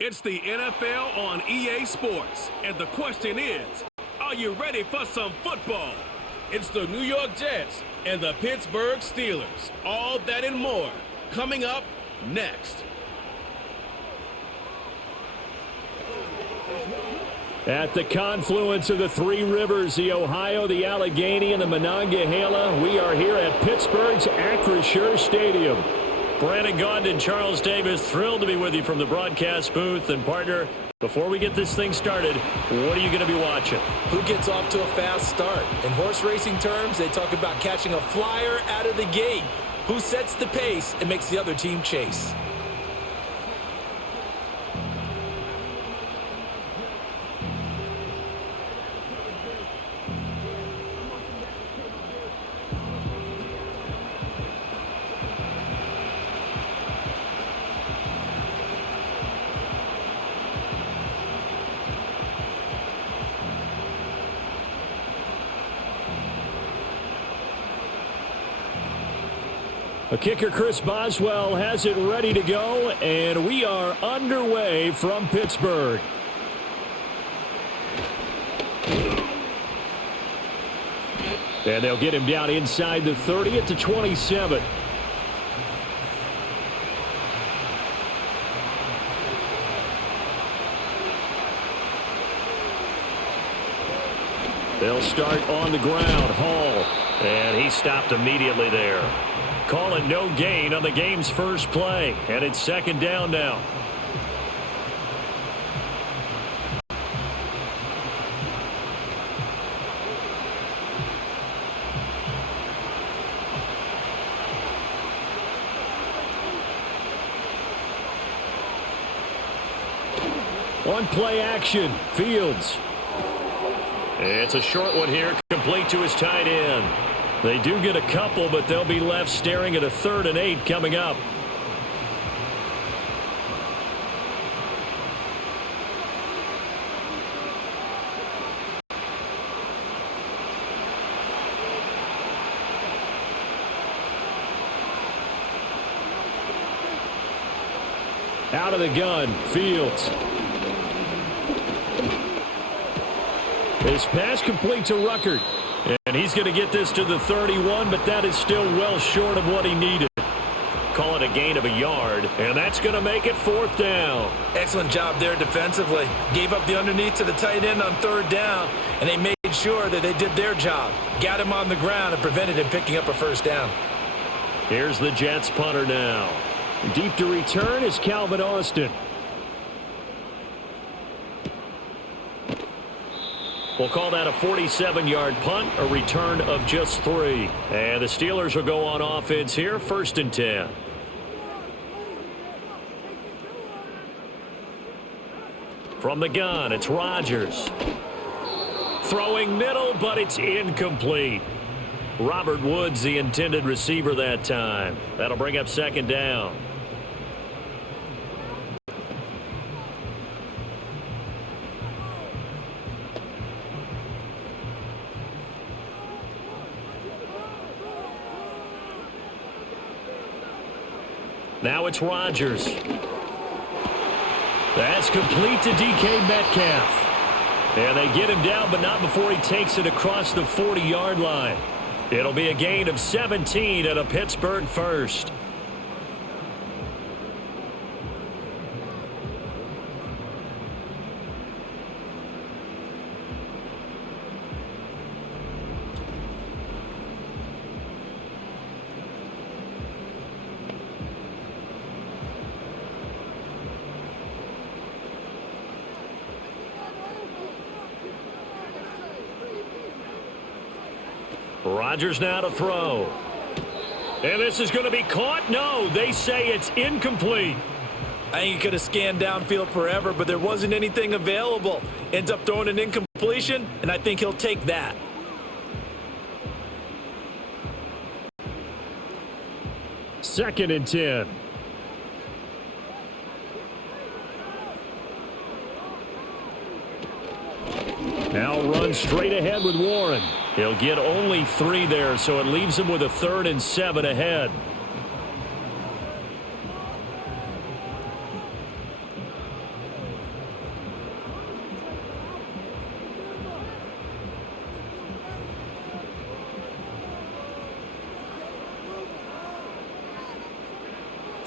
It's the NFL on EA Sports, and the question is, are you ready for some football? It's the New York Jets and the Pittsburgh Steelers. All that and more coming up next. At the confluence of the three rivers, the Ohio, the Allegheny, and the Monongahela, we are here at Pittsburgh's Acrisure Stadium. Brandon Gaudin, Charles Davis, thrilled to be with you from the broadcast booth. And partner, before we get this thing started, what are you going to be watching? Who gets off to a fast start? In horse racing terms, they talk about catching a flyer out of the gate. Who sets the pace and makes the other team chase? A kicker, Chris Boswell, has it ready to go, and we are underway from Pittsburgh. And they'll get him down inside the 30 at the 27. They'll start on the ground. Hall. And he stopped immediately there. Call it no gain on the game's first play. And it's second down now. On play action, Fields. It's a short one here, complete to his tight end. They do get a couple, but they'll be left staring at a 3rd and 8 coming up. Out of the gun, Fields. His pass complete to Ruckert. And he's going to get this to the 31, but that is still well short of what he needed. Call it a gain of a yard, and that's going to make it 4th down. Excellent job there defensively. Gave up the underneath to the tight end on 3rd down, and they made sure that they did their job. Got him on the ground and prevented him picking up a 1st down. Here's the Jets punter now. Deep to return is Calvin Austin. We'll call that a 47-yard punt, a return of just 3. And the Steelers will go on offense here, 1st and 10. From the gun, it's Rodgers. Throwing middle, but it's incomplete. Robert Woods, the intended receiver that time. That'll bring up 2nd down. Now it's Rodgers. That's complete to DK Metcalf. And they get him down, but not before he takes it across the 40-yard line. It'll be a gain of 17 and a Pittsburgh 1st. Rodgers now to throw. And this is going to be caught. No, they say it's incomplete. I think he could have scanned downfield forever, but there wasn't anything available. Ends up throwing an incompletion, and I think he'll take that. Second and 10. Now run straight ahead with Warren. He'll get only 3 there, so it leaves him with a 3rd and 7 ahead.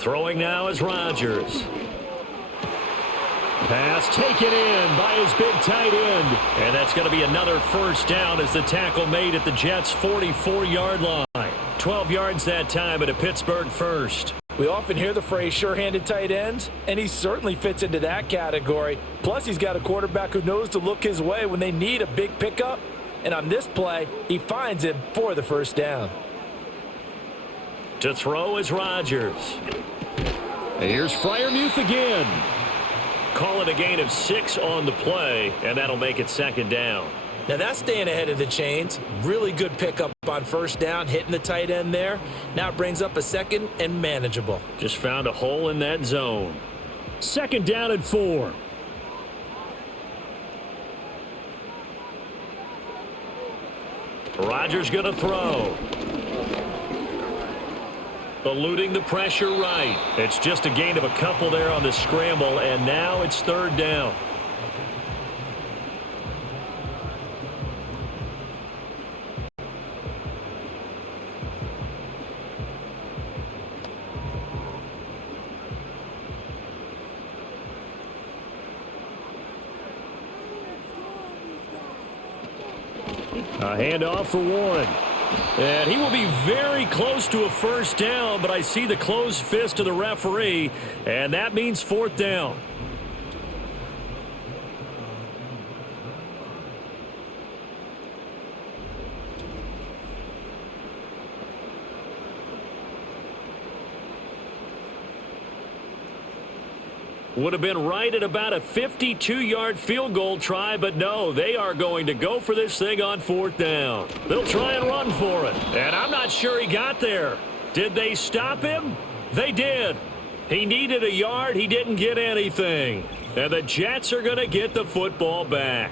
Throwing now is Rodgers. Pass taken in by his big tight end. And that's going to be another first down as the tackle made at the Jets' 44-yard line. 12 yards that time at a Pittsburgh first. We often hear the phrase sure-handed tight ends, and he certainly fits into that category. Plus, he's got a quarterback who knows to look his way when they need a big pickup. And on this play, he finds him for the first down. To throw is Rodgers. Here's Freiermuth again. Call it a gain of 6 on the play, and that'll make it second down. Now that's staying ahead of the chains. Really good pickup on first down, hitting the tight end there. Now it brings up a second and manageable. Just found a hole in that zone. Second down and 4. Rodgers going to throw. Eluding the pressure right. It's just a gain of a couple there on the scramble, and now it's third down. A handoff for Warren. And he will be very close to a first down, but I see the closed fist of the referee, and that means fourth down. Would have been right at about a 52-yard field goal try, but no, they are going to go for this thing on fourth down. They'll try and run for it, and I'm not sure he got there. Did they stop him? They did. He needed a yard. He didn't get anything. And the Jets are going to get the football back.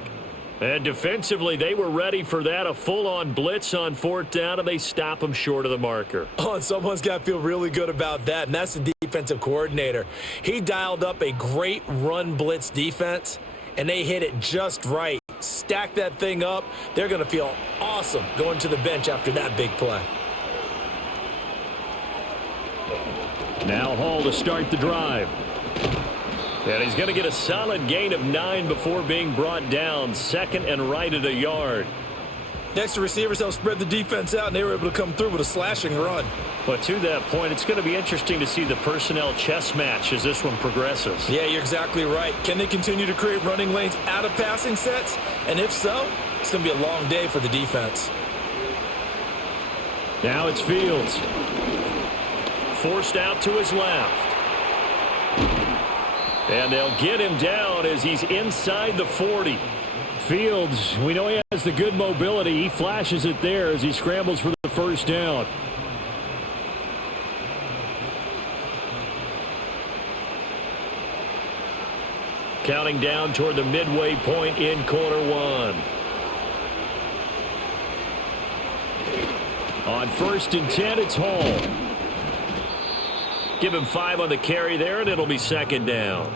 And defensively, they were ready for that, a full-on blitz on fourth down, and they stop him short of the marker. Oh, and someone's got to feel really good about that, and that's the defensive coordinator. He dialed up a great run blitz defense, and they hit it just right. Stack that thing up. They're going to feel awesome going to the bench after that big play. Now Hall to start the drive. And he's going to get a solid gain of 9 before being brought down. Second and right at a yard. Next, the receivers helped spread the defense out, and they were able to come through with a slashing run. But to that point, it's going to be interesting to see the personnel chess match as this one progresses. Yeah, you're exactly right. Can they continue to create running lanes out of passing sets? And if so, it's going to be a long day for the defense. Now it's Fields. Forced out to his left. And they'll get him down as he's inside the 40. Fields, we know he has the good mobility. He flashes it there as he scrambles for the first down. Counting down toward the midway point in quarter one. On first and 10, it's Hall. Give him 5 on the carry there, and it'll be second down.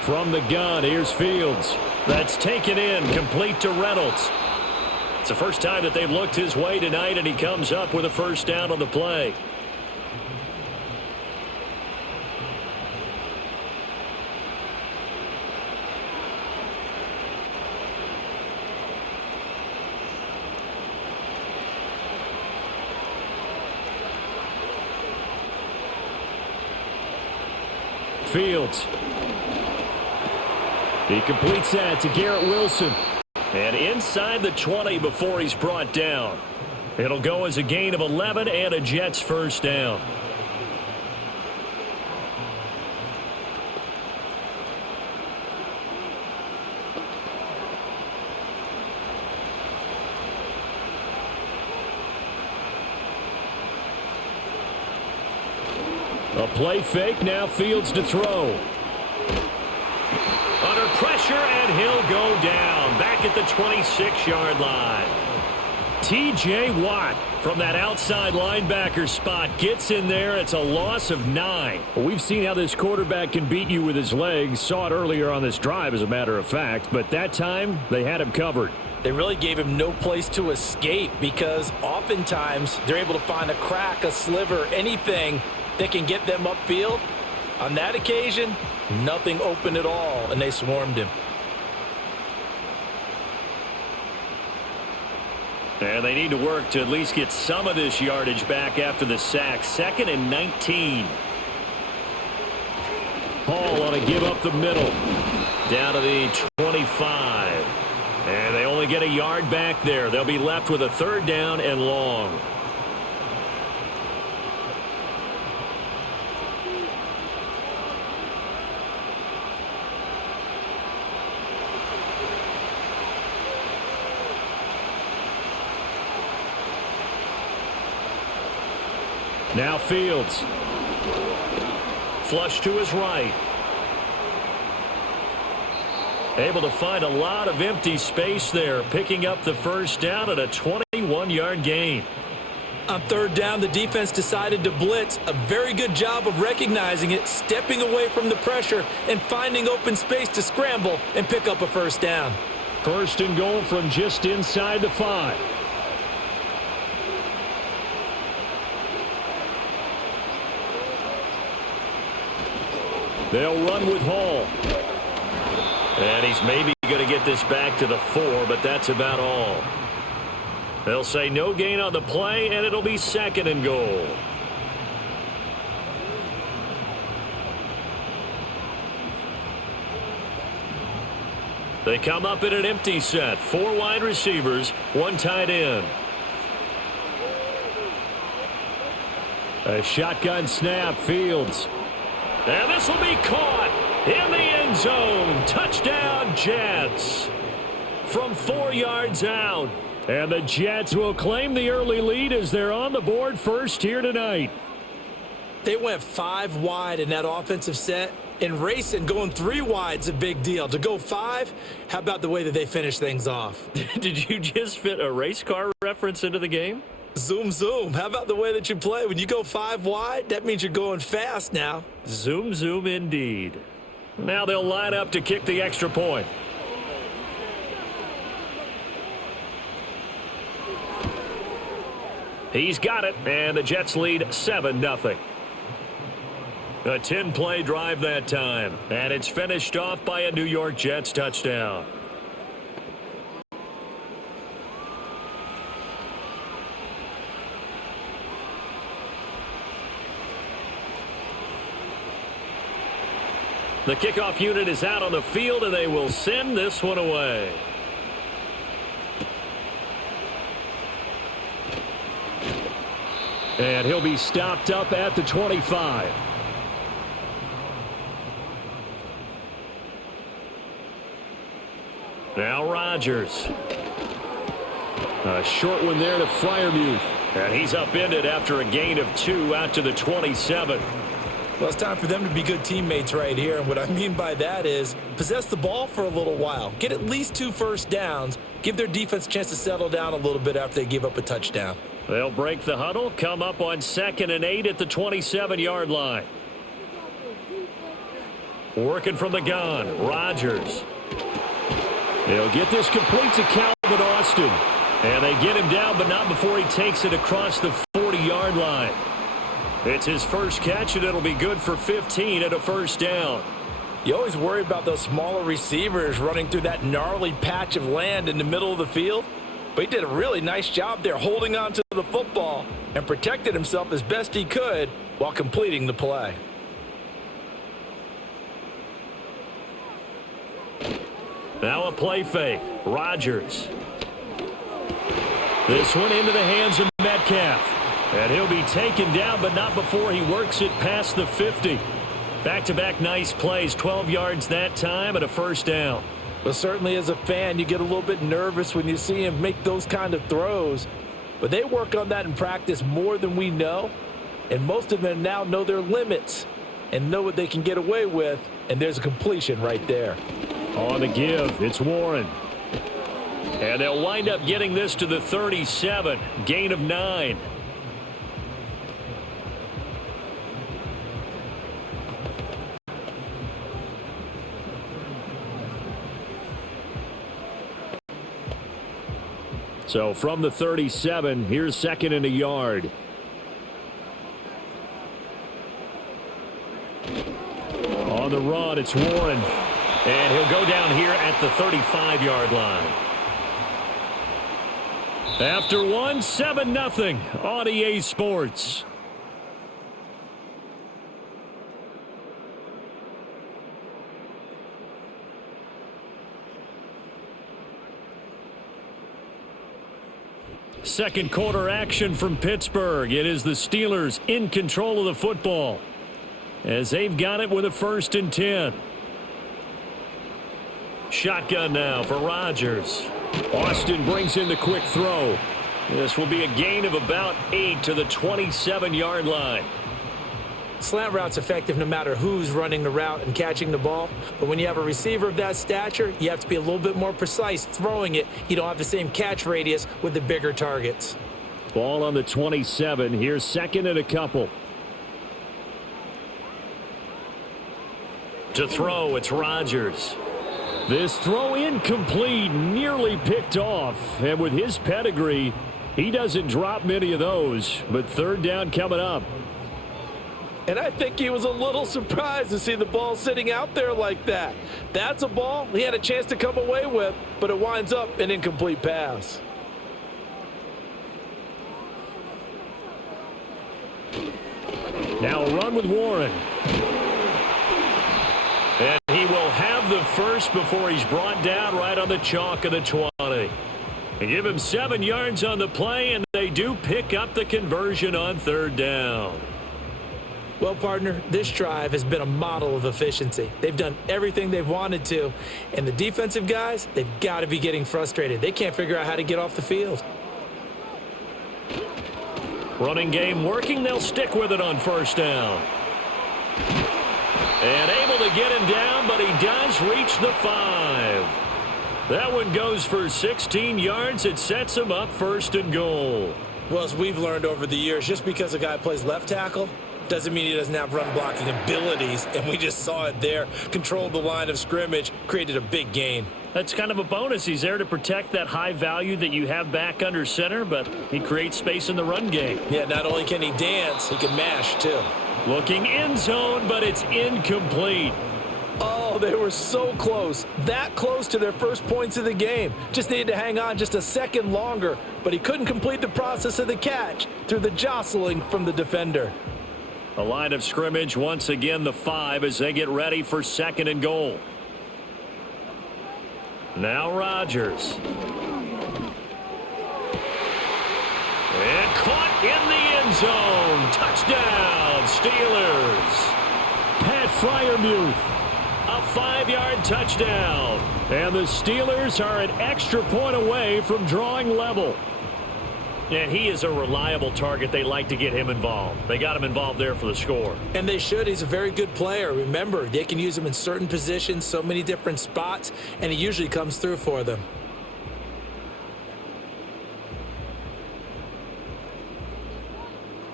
From the gun, here's Fields. That's taken in, complete to Reynolds. It's the first time that they've looked his way tonight, and he comes up with a first down on the play. Fields. He completes that to Garrett Wilson. And inside the 20 before he's brought down. It'll go as a gain of 11 and a Jets first down. A play fake, now Fields to throw. Under pressure, and he'll go down. Back at the 26-yard line. T.J. Watt from that outside linebacker spot gets in there. It's a loss of 9. Well, we've seen how this quarterback can beat you with his legs. Saw it earlier on this drive, as a matter of fact. But that time, they had him covered. They really gave him no place to escape because oftentimes they're able to find a crack, a sliver, anything that can get them upfield. On that occasion, nothing open at all, and they swarmed him. And they need to work to at least get some of this yardage back after the sack. 2nd and 19. Hall on a give up the middle. Down to the 25. And they only get a yard back there. They'll be left with a 3rd down and long. Now Fields. Flush to his right. Able to find a lot of empty space there, picking up the 1st down at a 21-yard gain. On 3rd down, the defense decided to blitz. A very good job of recognizing it, stepping away from the pressure, and finding open space to scramble and pick up a 1st down. 1st and goal from just inside the 5. They'll run with Hall. And he's maybe going to get this back to the 4, but that's about all. They'll say no gain on the play, and it'll be 2nd and goal. They come up in an empty set. 4 wide receivers, 1 tight end. A shotgun snap, Fields. And this will be caught in the end zone. Touchdown, Jets. From 4 yards out. And the Jets will claim the early lead as they're on the board first here tonight. They went 5 wide in that offensive set. And racing, going 3 wide's a big deal. To go 5, how about the way that they finish things off? Did you just fit a race car reference into the game? Zoom, zoom. How about the way that you play? When you go 5 wide, that means you're going fast now. Zoom, zoom indeed. Now they'll line up to kick the extra point. He's got it, and the Jets lead 7-0. A 10-play drive that time, and it's finished off by a New York Jets touchdown. The kickoff unit is out on the field, and they will send this one away. And he'll be stopped up at the 25. Now Rodgers. A short one there to Freiermuth. And he's upended after a gain of 2 out to the 27. Well, it's time for them to be good teammates right here. And what I mean by that is possess the ball for a little while. Get at least 2 first downs. Give their defense a chance to settle down a little bit after they give up a touchdown. They'll break the huddle, come up on 2nd and 8 at the 27-yard line. Working from the gun, Rodgers. They'll get this complete to Calvin Austin. And they get him down, but not before he takes it across the 40-yard line. It's his first catch, and it'll be good for 15 at a 1st down. You always worry about those smaller receivers running through that gnarly patch of land in the middle of the field. But he did a really nice job there holding on to the football and protected himself as best he could while completing the play. Now a play fake. Rodgers. This one into the hands of Metcalf. And he'll be taken down, but not before he works it past the 50. Back-to-back nice plays, 12 yards that time and a 1st down. Well, certainly as a fan, you get a little bit nervous when you see him make those kind of throws. But they work on that in practice more than we know. And most of them now know their limits and know what they can get away with. And there's a completion right there. On the give, it's Warren. And they'll wind up getting this to the 37. Gain of 9. So from the 37, here's second and a yard. On the run, it's Warren. And he'll go down here at the 35-yard line. After one, 7-0 on EA Sports. Second quarter action from Pittsburgh. It is the Steelers in control of the football as they've got it with a 1st and 10. Shotgun now for Rodgers. Austin brings in the quick throw. This will be a gain of about 8 to the 27-yard line. Slant route's effective no matter who's running the route and catching the ball. But when you have a receiver of that stature, you have to be a little bit more precise throwing it. You don't have the same catch radius with the bigger targets. Ball on the 27. Here's second and a couple. To throw, it's Rodgers. This throw incomplete, nearly picked off. And with his pedigree, he doesn't drop many of those. But third down coming up. And I think he was a little surprised to see the ball sitting out there like that. That's a ball he had a chance to come away with, but it winds up an incomplete pass. Now a run with Warren. And he will have the first before he's brought down right on the chalk of the 20. They give him 7 yards on the play, and they do pick up the conversion on third down. Well, partner, this drive has been a model of efficiency. They've done everything they've wanted to, and the defensive guys, they've got to be getting frustrated. They can't figure out how to get off the field. Running game working. They'll stick with it on first down. And able to get him down, but he does reach the 5. That one goes for 16 yards. It sets him up 1st and goal. Well, as we've learned over the years, just because a guy plays left tackle doesn't mean he doesn't have run blocking abilities, and we just saw it there. Controlled the line of scrimmage, created a big gain. That's kind of a bonus. He's there to protect that high value that you have back under center, but he creates space in the run game. Yeah, not only can he dance, he can mash too. Looking end zone, but it's incomplete. Oh, they were so close. That close to their first points of the game. Just needed to hang on just a second longer, but he couldn't complete the process of the catch through the jostling from the defender. A line of scrimmage, once again the 5 as they get ready for 2nd and goal. Now Rodgers. And caught in the end zone. Touchdown, Steelers. Pat Freiermuth. A 5-yard touchdown. And the Steelers are an extra point away from drawing level. And he is a reliable target. They like to get him involved. They got him involved there for the score. And they should. He's a very good player. Remember, they can use him in certain positions, so many different spots, and he usually comes through for them.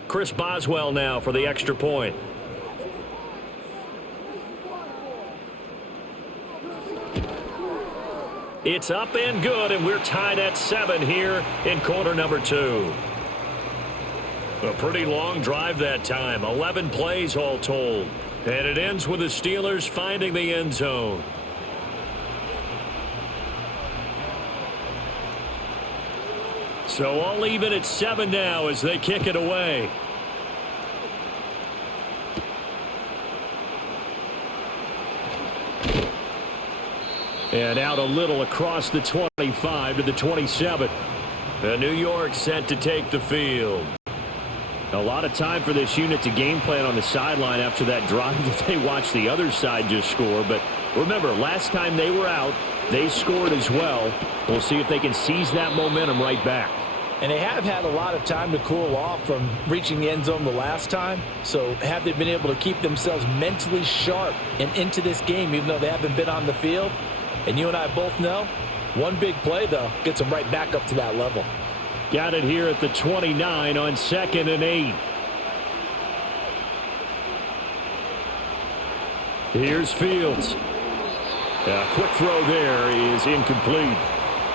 Chris Boswell now for the extra point. It's up and good, and we're tied at 7 here in quarter number 2. A pretty long drive that time, 11 plays all told. And it ends with the Steelers finding the end zone. So all even at 7 now as they kick it away. And out a little across the 25 to the 27. And New York set to take the field. A lot of time for this unit to game plan on the sideline after that drive that they watched the other side just score. But remember, last time they were out, they scored as well. We'll see if they can seize that momentum right back. And they have had a lot of time to cool off from reaching the end zone the last time. So have they been able to keep themselves mentally sharp and into this game, even though they haven't been on the field? And you and I both know One big play, though, gets them right back up to that level. Got it here at the 29 on 2nd and 8. Here's Fields. A quick throw there is incomplete.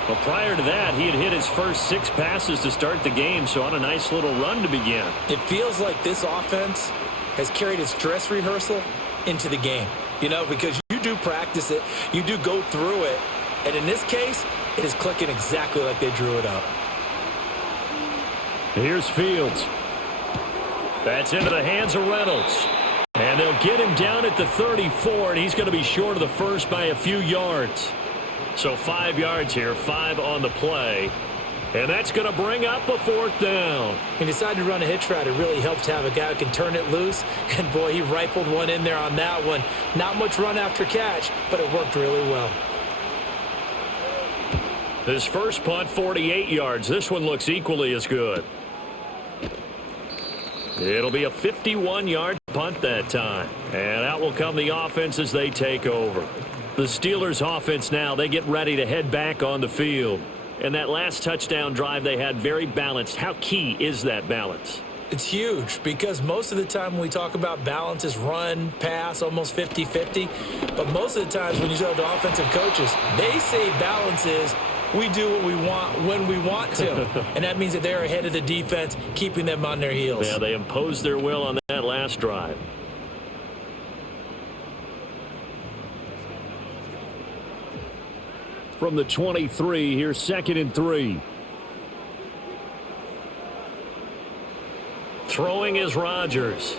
Well, prior to that, he had hit his first 6 passes to start the game, so on a nice little run to begin. It feels like this offense has carried its dress rehearsal into the game, you know, because you do practice it, you do go through it, and in this case, it is clicking exactly like they drew it up. Here's Fields. That's into the hands of Reynolds. And they'll get him down at the 34, and he's going to be short of the first by a few yards. So 5 yards here, 5 on the play. And that's going to bring up a 4th down. He decided to run a hitch route. It really helps to have a guy who can turn it loose. And, boy, he rifled one in there on that one. Not much run after catch, but it worked really well. His first punt, 48 yards. This one looks equally as good. It'll be a 51-yard punt that time. And out will come the offense as they take over. The Steelers' offense now, they get ready to head back on the field. And that last touchdown drive they had, very balanced. How key is that balance? It's huge because most of the time when we talk about balance is run, pass, almost 50-50. But most of the times when you talk to offensive coaches, they say balance is we do what we want when we want to. And that means that they're ahead of the defense, keeping them on their heels. Yeah, they imposed their will on that last drive. From the 23, here's 2nd and 3. Throwing is Rodgers.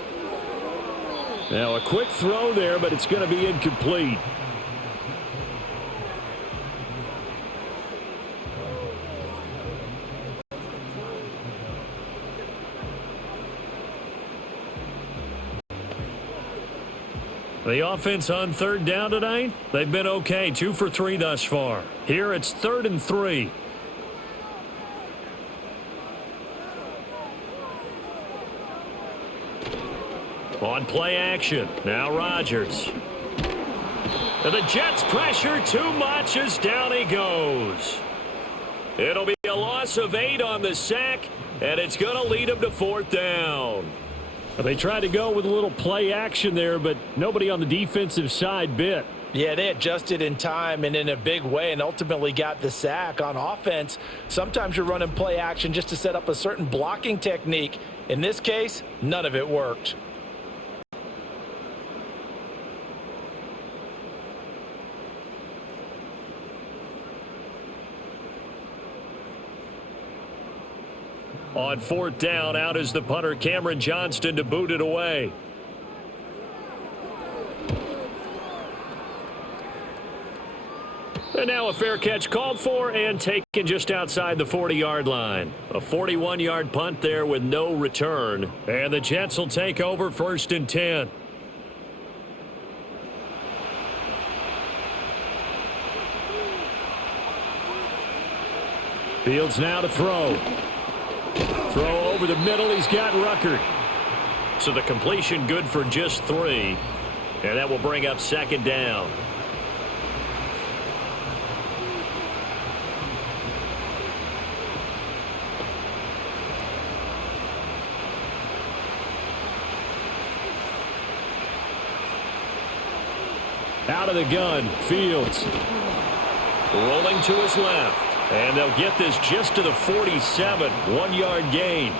Now a quick throw there, but it's going to be incomplete. The offense on 3rd down tonight, they've been okay, 2 for 3 thus far. Here it's 3rd and 3. On play action, now Rodgers. And the Jets pressure too much as down he goes. It'll be a loss of 8 on the sack, and it's going to lead him to 4th down. They tried to go with a little play action there, but nobody on the defensive side bit. Yeah, they adjusted in time and in a big way and ultimately got the sack. On offense, sometimes you're running play action just to set up a certain blocking technique. In this case, none of it worked. On 4th down, out is the punter, Cameron Johnston, to boot it away. And now a fair catch called for and taken just outside the 40-yard line. A 41-yard punt there with no return. And the Jets will take over 1st and 10. Fields now to throw. Throw over the middle. He's got Ruckert. So the completion good for just 3. And that will bring up 2nd down. Out of the gun, Fields. Rolling to his left. And they'll get this just to the 47, 1-yard gain.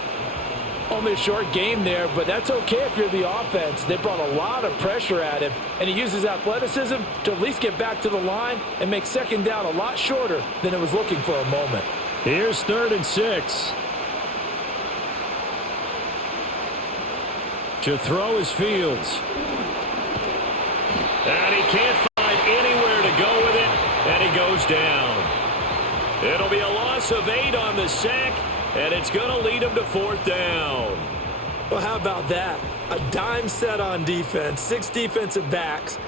Only a short gain there, but that's okay if you're the offense. They brought a lot of pressure at him, and he uses athleticism to at least get back to the line and make 2nd down a lot shorter than it was looking for a moment. Here's 3rd and 6. To throw is Fields. And he can't find anywhere to go with it, and he goes down. It'll be a loss of 8 on the sack, and it's going to lead him to 4th down. Well, how about that? A dime set on defense, 6 defensive backs.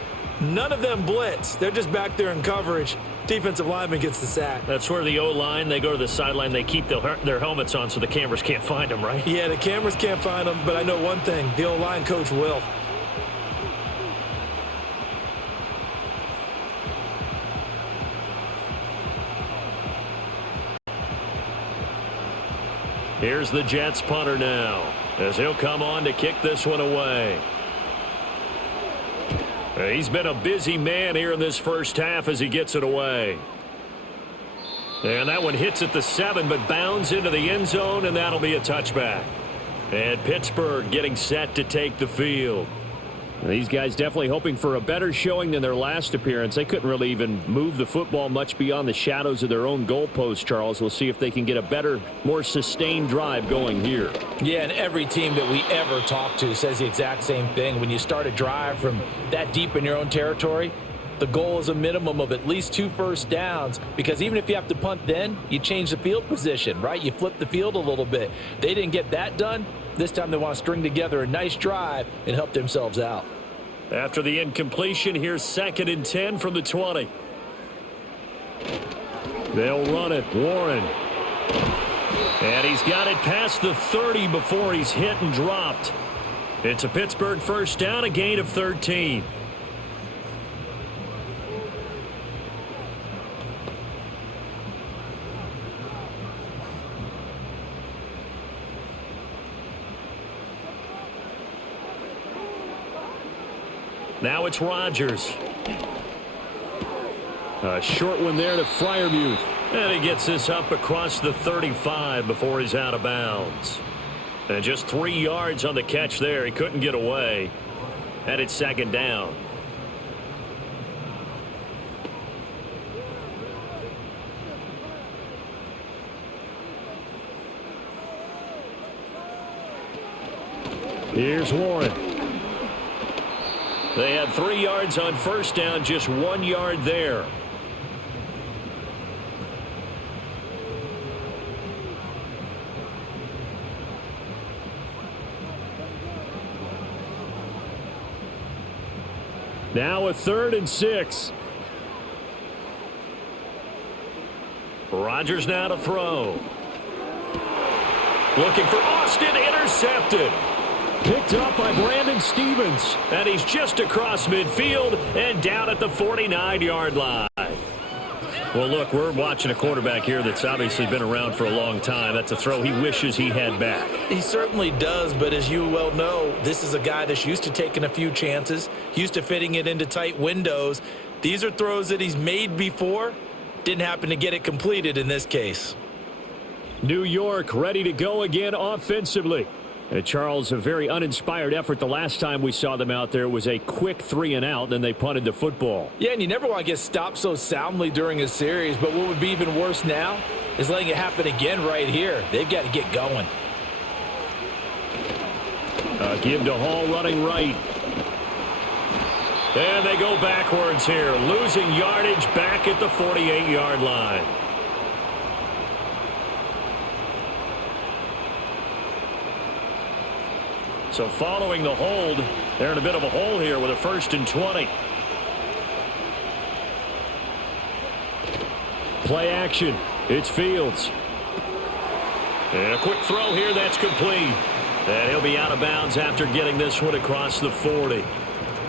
None of them blitz. They're just back there in coverage. Defensive lineman gets the sack. That's where the O-line, they go to the sideline, they keep their helmets on so the cameras can't find them, right? Yeah, the cameras can't find them, but I know one thing. The O-line coach will. Here's the Jets punter now, as he'll come on to kick this one away. He's been a busy man here in this first half as he gets it away. And that one hits at the 7, but bounds into the end zone, and that'll be a touchback. And Pittsburgh getting set to take the field. These guys definitely hoping for a better showing than their last appearance. They couldn't really even move the football much beyond the shadows of their own goalpost, Charles. We'll see if they can get a better, more sustained drive going here. Yeah, and every team that we ever talk to says the exact same thing. When you start a drive from that deep in your own territory, the goal is a minimum of at least 2 first downs, because even if you have to punt then, you change the field position, right? You flip the field a little bit. They didn't get that done. This time they want to string together a nice drive and help themselves out. After the incompletion, here's 2nd and 10 from the 20. They'll run it. Warren. And he's got it past the 30 before he's hit and dropped. It's a Pittsburgh first down, a gain of 13. Now it's Rodgers. A short one there to Freiermuth. And he gets this up across the 35 before he's out of bounds. And just 3 yards on the catch there. He couldn't get away. And it's 2nd down. Here's Warren. They had 3 yards on first down, just 1 yard there. Now a 3rd and 6. Rodgers now to throw. Looking for Austin, intercepted. Picked up by Brandon Stevens. And he's just across midfield and down at the 49-yard line. Well, look, we're watching a quarterback here that's obviously been around for a long time. That's a throw he wishes he had back. He certainly does, but as you well know, this is a guy that's used to taking a few chances, used to fitting it into tight windows. These are throws that he's made before. Didn't happen to get it completed in this case. New York ready to go again offensively. Charles, a very uninspired effort the last time we saw them out there. Was a quick 3 and out, then they punted the football. Yeah, and you never want to get stopped so soundly during a series, but what would be even worse now is letting it happen again right here. They've got to get going. Give to Hall running right. And they go backwards here, losing yardage back at the 48-yard line. So following the hold, they're in a bit of a hole here with a 1st and 20. Play action. It's Fields. And a quick throw here that's complete. And he'll be out of bounds after getting this one across the 40.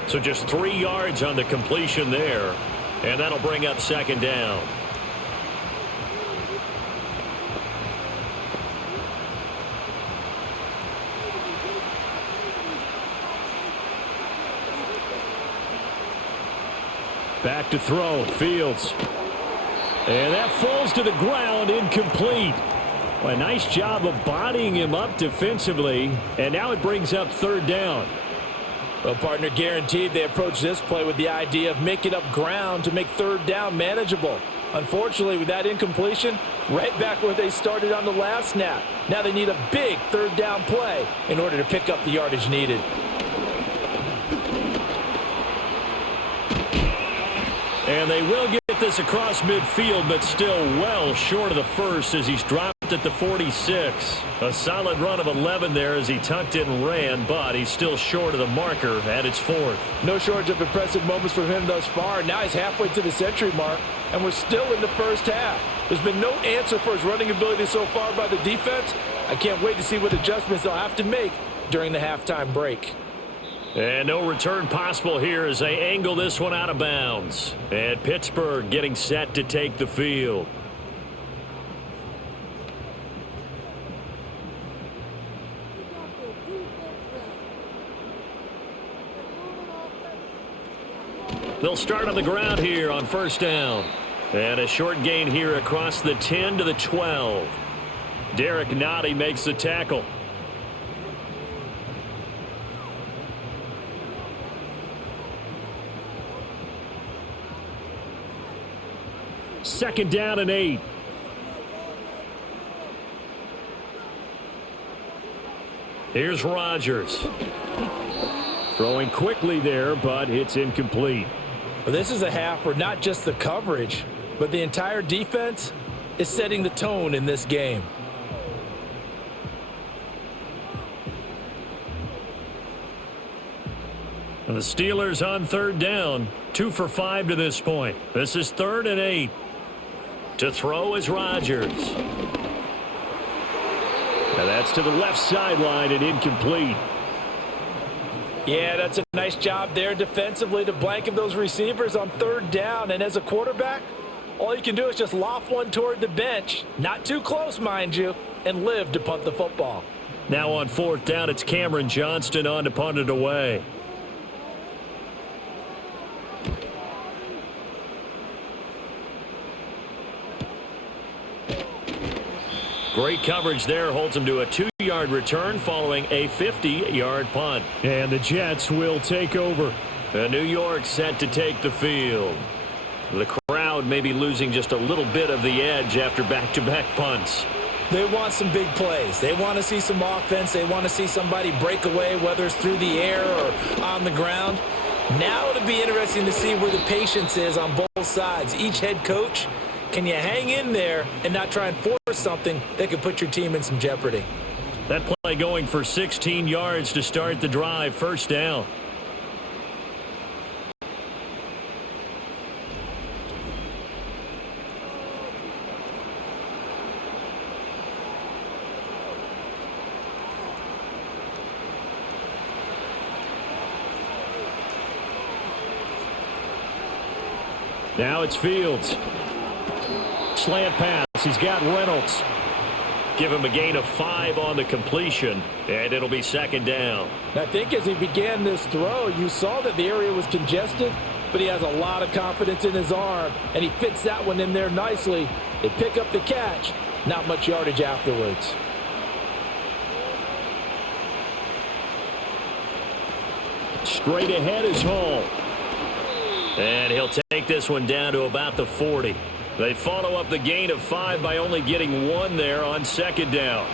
So just 3 yards on the completion there. And that'll bring up 2nd down. Back to throw. Fields. And that falls to the ground, incomplete. Well, a nice job of bodying him up defensively. And now it brings up 3rd down. Well, partner, guaranteed they approach this play with the idea of making up ground to make 3rd down manageable. Unfortunately, with that incompletion, right back where they started on the last snap. Now they need a big 3rd down play in order to pick up the yardage needed. And they will get this across midfield, but still well short of the first as he's dropped at the 46. A solid run of 11 there as he tucked it and ran, but he's still short of the marker at its 4th. No shortage of impressive moments from him thus far. Now he's halfway to the century mark, and we're still in the first half. There's been no answer for his running ability so far by the defense. I can't wait to see what adjustments they'll have to make during the halftime break. And no return possible here as they angle this one out of bounds. And Pittsburgh getting set to take the field. They'll start on the ground here on first down. And a short gain here across the 10 to the 12. Derek Nottie makes the tackle. Second down and 8. Here's Rodgers. Throwing quickly there, but it's incomplete. Well, this is a half where not just the coverage, but the entire defense is setting the tone in this game. And the Steelers on third down. 2 for 5 to this point. This is 3rd and 8. To throw is Rodgers. Now that's to the left sideline and incomplete. Yeah, that's a nice job there defensively to blanket those receivers on third down. And as a quarterback, all you can do is just loft one toward the bench. Not too close, mind you, and live to punt the football. Now on 4th down, it's Cameron Johnston on to punt it away. Great coverage there, holds him to a 2-yard return following a 50-yard punt. And the Jets will take over. And New York set to take the field. The crowd may be losing just a little bit of the edge after back-to-back punts. They want some big plays. They want to see some offense. They want to see somebody break away, whether it's through the air or on the ground. Now it'll be interesting to see where the patience is on both sides. Each head coach, can you hang in there and not try and force something that could put your team in some jeopardy? That play going for 16 yards to start the drive. First down. Now it's Fields. Slant pass. He's got Reynolds. Give him a gain of 5 on the completion, and it'll be second down. I think as he began this throw, you saw that the area was congested, but he has a lot of confidence in his arm, and he fits that one in there nicely. They pick up the catch. Not much yardage afterwards. Straight ahead is Hall. And he'll take this one down to about the 40. They follow up the gain of 5 by only getting 1 there on second down.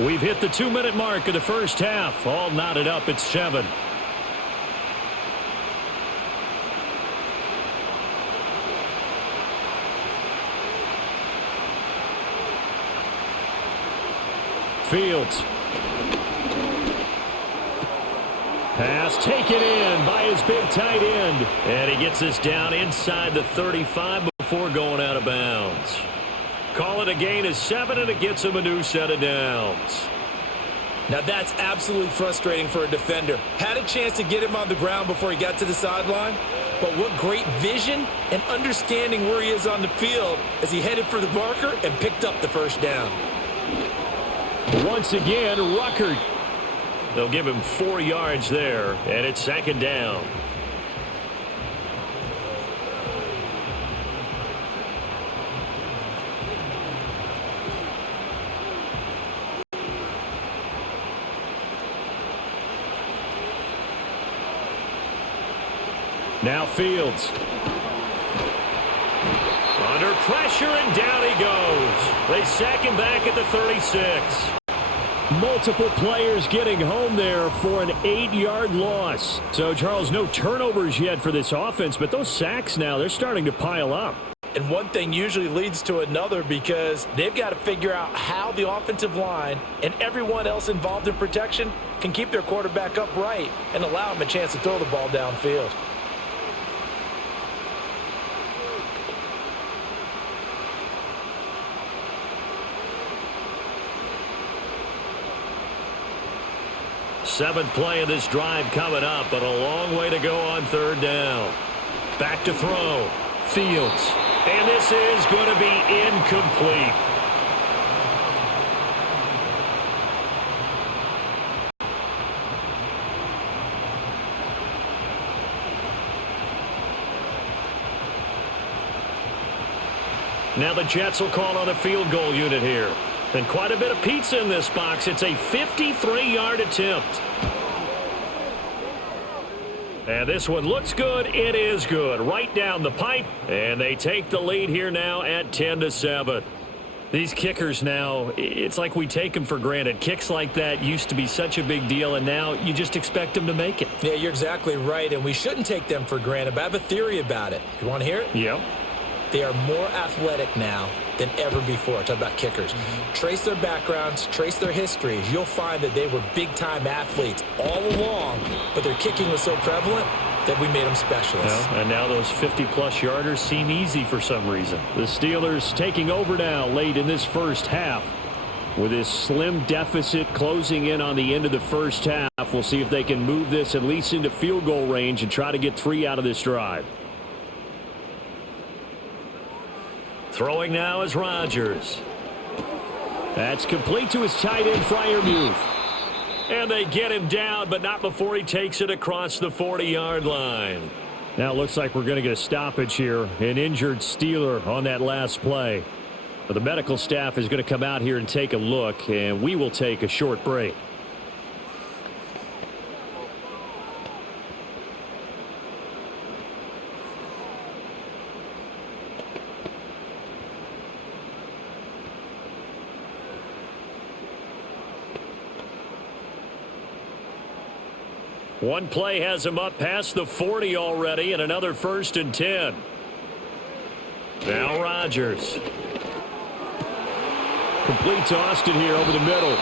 We've hit the 2-minute mark of the first half. All knotted up at 7. Fields. Pass taken in by his big tight end. And he gets this down inside the 35 before going out of bounds. Call it a gain of 7, and it gets him a new set of downs. Now that's absolutely frustrating for a defender. Had a chance to get him on the ground before he got to the sideline, but what great vision and understanding where he is on the field as he headed for the marker and picked up the first down. Once again, Ruckert. They'll give him 4 yards there, and it's second down. Now Fields. Under pressure, and down he goes. They sack him back at the 36. Multiple players getting home there for an 8-yard loss. So, Charles, no turnovers yet for this offense, but those sacks now, they're starting to pile up. And one thing usually leads to another because they've got to figure out how the offensive line and everyone else involved in protection can keep their quarterback upright and allow him a chance to throw the ball downfield. Seventh play of this drive coming up, but a long way to go on third down. Back to throw. Fields. And this is going to be incomplete. Now the Jets will call on a field goal unit here. And quite a bit of pizza in this box. It's a 53-yard attempt. And this one looks good. It is good. Right down the pipe. And they take the lead here now at 10-7. These kickers now, it's like we take them for granted. Kicks like that used to be such a big deal, and now you just expect them to make it. Yeah, you're exactly right, and we shouldn't take them for granted, but I have a theory about it. You want to hear it? Yep. They are more athletic now than ever before. Talk about kickers. Trace their backgrounds, trace their histories. You'll find that they were big-time athletes all along, but their kicking was so prevalent that we made them specialists. Well, and now those 50-plus yarders seem easy for some reason. The Steelers taking over now late in this first half. With this slim deficit closing in on the end of the first half, we'll see if they can move this at least into field goal range and try to get 3 out of this drive. Throwing now is Rodgers. That's complete to his tight end, Freiermuth. And they get him down, but not before he takes it across the 40-yard line. Now it looks like we're going to get a stoppage here. An injured Steeler on that last play. But the medical staff is going to come out here and take a look, and we will take a short break. One play has him up past the 40 already, and another 1st and 10. Now Rodgers. Complete to Austin here over the middle.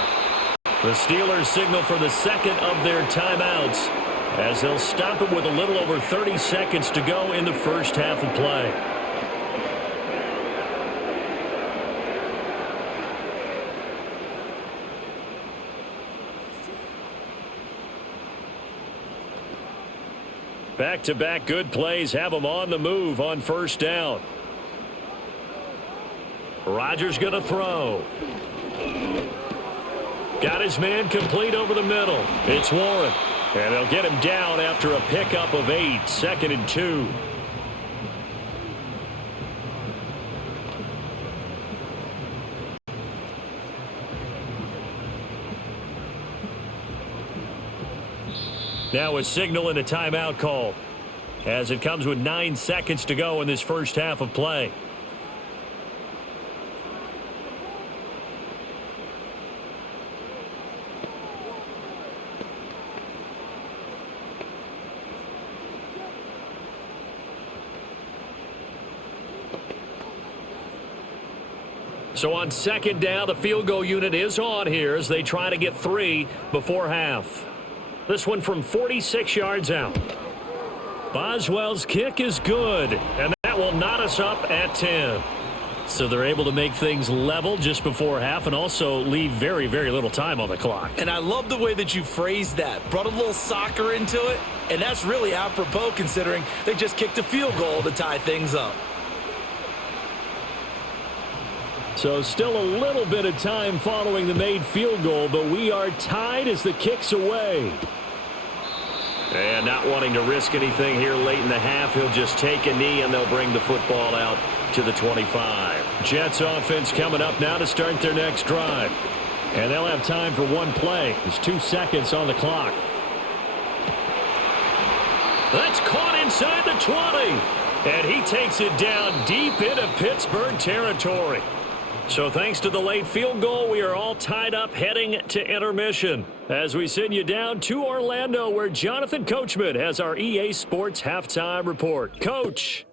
The Steelers signal for the second of their timeouts as they'll stop him with a little over 30 seconds to go in the first half of play. Back-to-back good plays have them on the move on first down. Rodgers going to throw. Got his man complete over the middle. It's Warren. And they'll get him down after a pickup of 8. 2nd and 2. Now a signal and a timeout call as it comes with 9 seconds to go in this first half of play. So on second down, the field goal unit is on here as they try to get 3 before half. This one from 46 yards out. Boswell's kick is good, and that will knot us up at 10. So they're able to make things level just before half and also leave very, very little time on the clock. And I love the way that you phrased that. Brought a little soccer into it, and that's really apropos considering they just kicked a field goal to tie things up. So still a little bit of time following the made field goal, but we are tied as the kick's away. And not wanting to risk anything here late in the half, he'll just take a knee and they'll bring the football out to the 25. Jets offense coming up now to start their next drive. And they'll have time for one play. There's 2 seconds on the clock. That's caught inside the 20. And he takes it down deep into Pittsburgh territory. So thanks to the late field goal, we are all tied up heading to intermission as we send you down to Orlando where Jonathan Coachman has our EA Sports halftime report. Coach.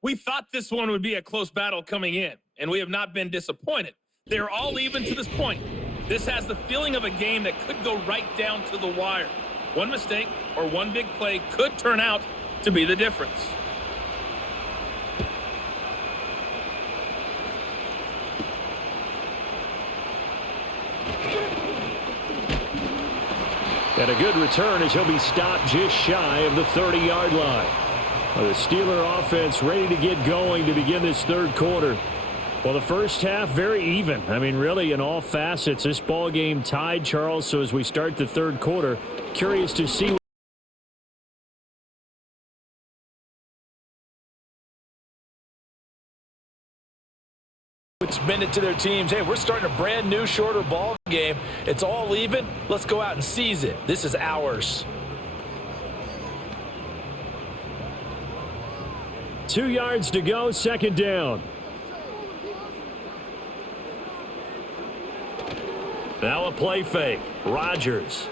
We thought this one would be a close battle coming in, and we have not been disappointed. They're all even to this point. This has the feeling of a game that could go right down to the wire. One mistake or one big play could turn out to be the difference. And a good return as he'll be stopped just shy of the 30-yard line. The Steeler offense ready to get going to begin this third quarter. Well, the first half, very even. I mean, really, in all facets, this ball game tied, Charles. So as we start the third quarter, curious to see what's been it to their teams. Hey, we're starting a brand new, shorter ball game. It's all even. Let's go out and seize it. This is ours. 2 yards to go, second down. Now a play fake. Rodgers.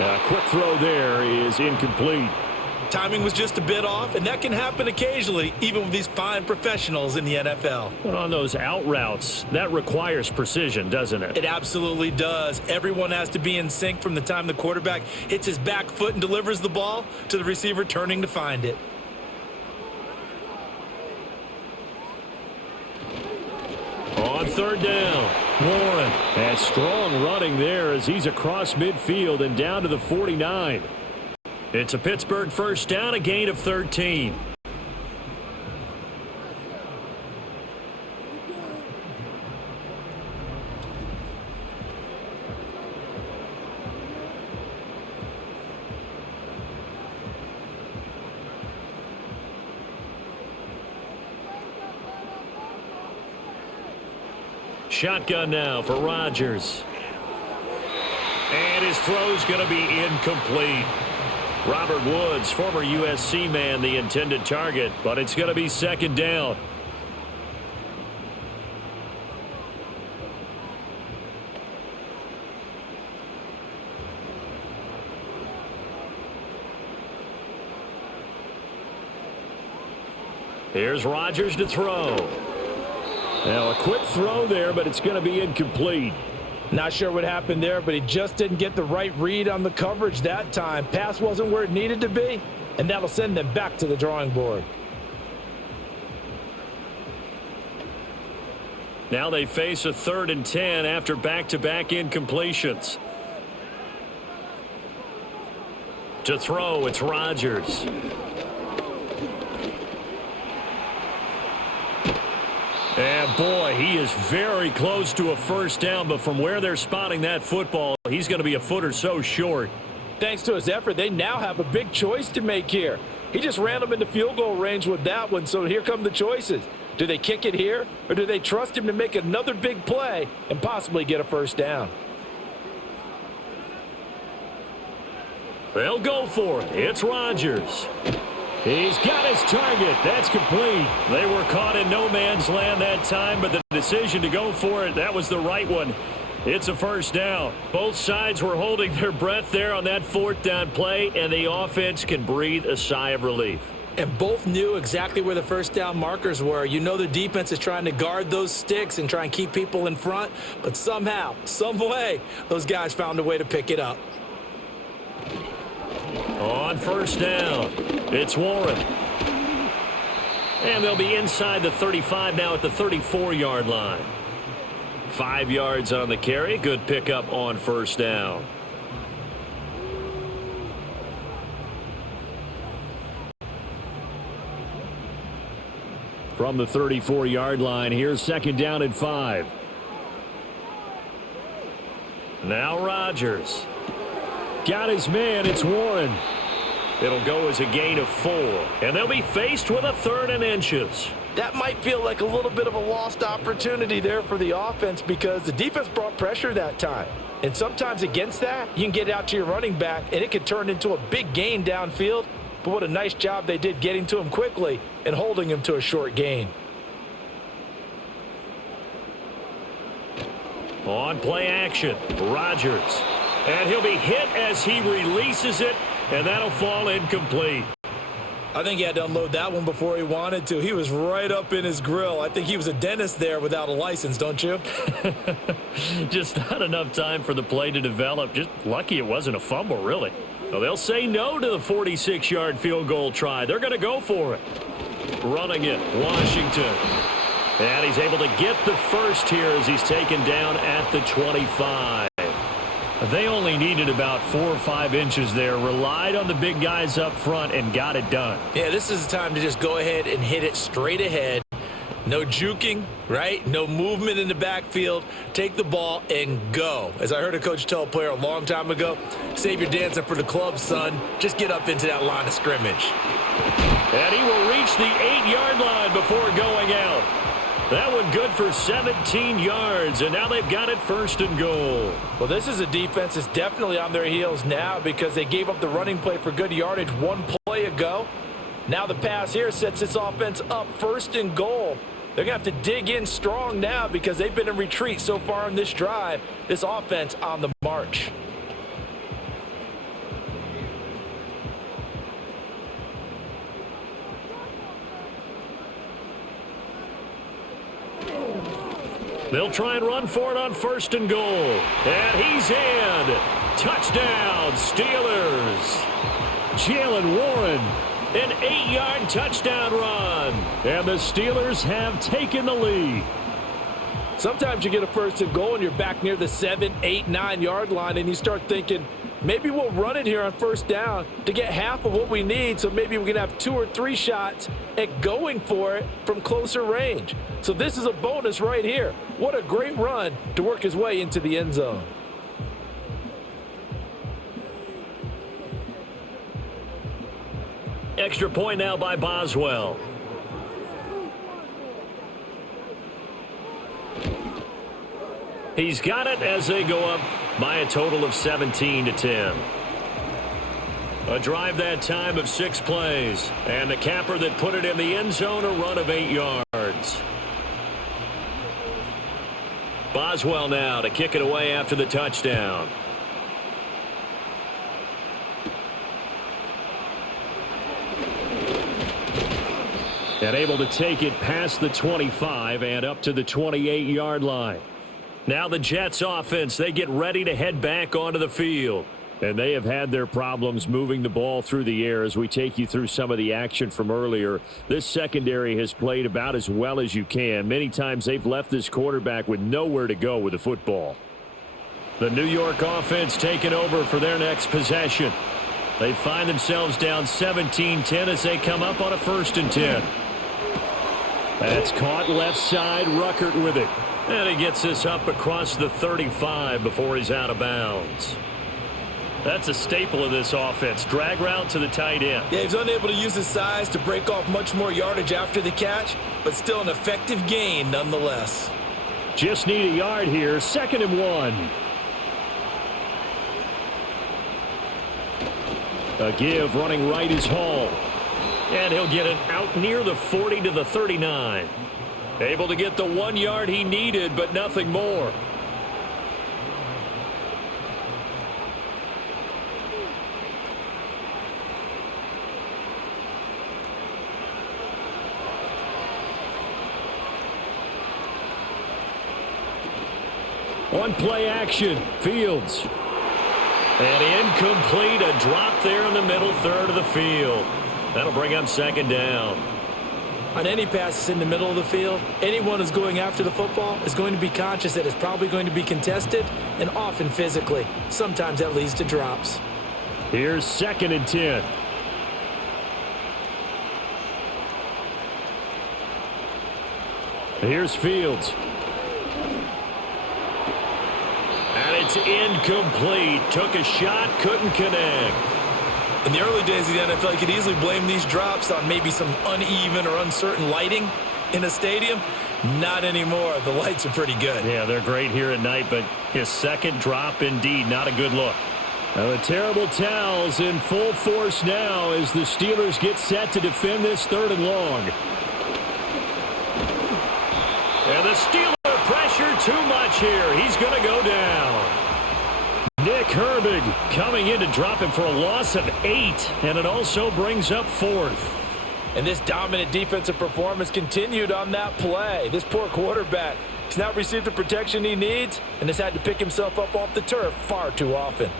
A quick throw there is incomplete. Timing was just a bit off, and that can happen occasionally, even with these fine professionals in the NFL. But on those out routes, that requires precision, doesn't it? It absolutely does. Everyone has to be in sync from the time the quarterback hits his back foot and delivers the ball to the receiver turning to find it. On third down, Warren. And strong running there as he's across midfield and down to the 49. It's a Pittsburgh first down, a gain of 13. Shotgun now for Rodgers. And his throw's going to be incomplete. Robert Woods, former USC man, the intended target, but it's going to be second down. Here's Rodgers to throw. Now a quick throw there, but it's going to be incomplete. Not sure what happened there, but he just didn't get the right read on the coverage that time. Pass wasn't where it needed to be, and that'll send them back to the drawing board. Now they face a 3rd and 10 after back-to-back incompletions. To throw, it's Rodgers. And boy, he is very close to a first down, but from where they're spotting that football, he's going to be a foot or so short. Thanks to his effort, they now have a big choice to make here. He just ran them into field goal range with that one, so here come the choices. Do they kick it here, or do they trust him to make another big play and possibly get a first down? They'll go for it. It's Rodgers. He's got his target. That's complete. They were caught in no man's land that time, but the decision to go for it, that was the right one. It's a first down. Both sides were holding their breath there on that 4th down play, and the offense can breathe a sigh of relief. And both knew exactly where the first down markers were. You know the defense is trying to guard those sticks and try and keep people in front, but somehow, some way, those guys found a way to pick it up. On first down, it's Warren. And they'll be inside the 35 now at the 34-yard line. 5 yards on the carry. Good pickup on first down. From the 34-yard line, here's second down and 5. Now Rodgers. Got his man. It's Warren. It'll go as a gain of 4. And they'll be faced with a 3rd and inches. That might feel like a little bit of a lost opportunity there for the offense because the defense brought pressure that time. And sometimes against that, you can get out to your running back, and it can turn into a big gain downfield. But what a nice job they did getting to him quickly and holding him to a short gain. On play action, Rodgers. And he'll be hit as he releases it, and that'll fall incomplete. I think he had to unload that one before he wanted to. He was right up in his grill. I think he was a dentist there without a license, don't you? Just not enough time for the play to develop. Just lucky it wasn't a fumble, really. Well, they'll say no to the 46-yard field goal try. They're going to go for it. Running it, Washington. And he's able to get the first here as he's taken down at the 25. They only needed about 4 or 5 inches there, relied on the big guys up front, and got it done. Yeah, this is the time to just go ahead and hit it straight ahead. No juking, right? No movement in the backfield. Take the ball and go. As I heard a coach tell a player a long time ago, save your dancing for the club, son. Just get up into that line of scrimmage. And he will reach the 8-yard line before going out. That one good for 17 yards, and now they've got it 1st and goal. Well, this is a defense that's definitely on their heels now because they gave up the running play for good yardage one play ago. Now the pass here sets this offense up 1st and goal. They're going to have to dig in strong now because they've been in retreat so far in this drive. This offense on the march. They'll try and run for it on 1st and goal. And he's in. Touchdown, Steelers. Jalen Warren, an 8-yard touchdown run. And the Steelers have taken the lead. Sometimes you get a 1st and goal and you're back near the 7, 8, 9-yard line and you start thinking, maybe we'll run it here on 1st down to get half of what we need, so maybe we can have 2 or 3 shots at going for it from closer range. So this is a bonus right here. What a great run to work his way into the end zone. Extra point now by Boswell. He's got it as they go up by a total of 17-10. A drive that time of 6 plays. And the capper that put it in the end zone, a run of 8 yards. Boswell now to kick it away after the touchdown. And able to take it past the 25 and up to the 28-yard line. Now the Jets offense, they get ready to head back onto the field. And they have had their problems moving the ball through the air as we take you through some of the action from earlier. This secondary has played about as well as you can. Many times they've left this quarterback with nowhere to go with the football. The New York offense taking over for their next possession. They find themselves down 17-10 as they come up on a 1st and 10. That's caught left side, Ruckert with it. And he gets this up across the 35 before he's out of bounds. That's a staple of this offense. Drag route to the tight end. Yeah, he's unable to use his size to break off much more yardage after the catch, but still an effective gain nonetheless. Just need a yard here. 2nd and 1. A give running right is Hall. And he'll get it out near the 40 to the 39. Able to get the 1 yard he needed, but nothing more. One play action. Fields. And incomplete. A drop there in the middle third of the field. That'll bring up 2nd down. On any passes in the middle of the field, anyone who's going after the football is going to be conscious that it's probably going to be contested and often physically. Sometimes that leads to drops. Here's 2nd and 10. Here's Fields. And it's incomplete. Took a shot, couldn't connect. In the early days of the NFL, you could easily blame these drops on maybe some uneven or uncertain lighting in a stadium. Not anymore. The lights are pretty good. Yeah, they're great here at night, but his 2nd drop, indeed, not a good look. Now the terrible towels in full force now as the Steelers get set to defend this 3rd and long. And the Steeler pressure too much here. He's going to go down. Nick Herbig coming in to drop him for a loss of 8, and it also brings up 4th. And this dominant defensive performance continued on that play. This poor quarterback has now received the protection he needs and has had to pick himself up off the turf far too often.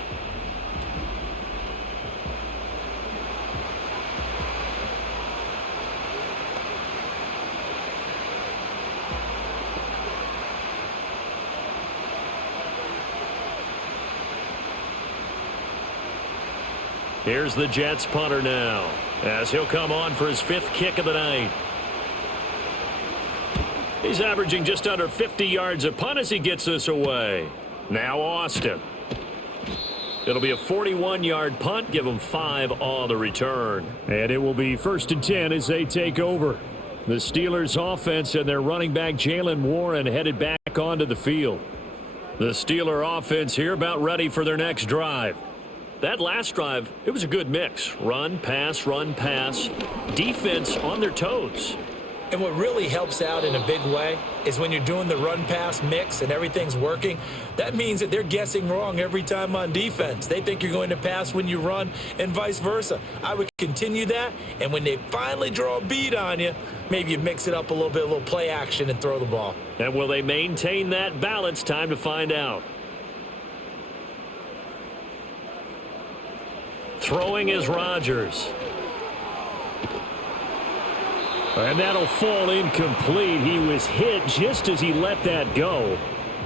Here's the Jets punter now as he'll come on for his 5th kick of the night. He's averaging just under 50 yards a punt as he gets this away. Now Austin. It'll be a 41-yard punt. Give him 5 on the return. And it will be 1st and 10 as they take over. The Steelers offense and their running back Jalen Warren headed back onto the field. The Steeler offense here about ready for their next drive. That last drive, it was a good mix. Run, pass, defense on their toes. And what really helps out in a big way is when you're doing the run-pass mix and everything's working, that means that they're guessing wrong every time on defense. They think you're going to pass when you run and vice versa. I would continue that, and when they finally draw a beat on you, maybe you mix it up a little bit, a little play action and throw the ball. And will they maintain that balance? Time to find out. Throwing is Rodgers. And that'll fall incomplete. He was hit just as he let that go.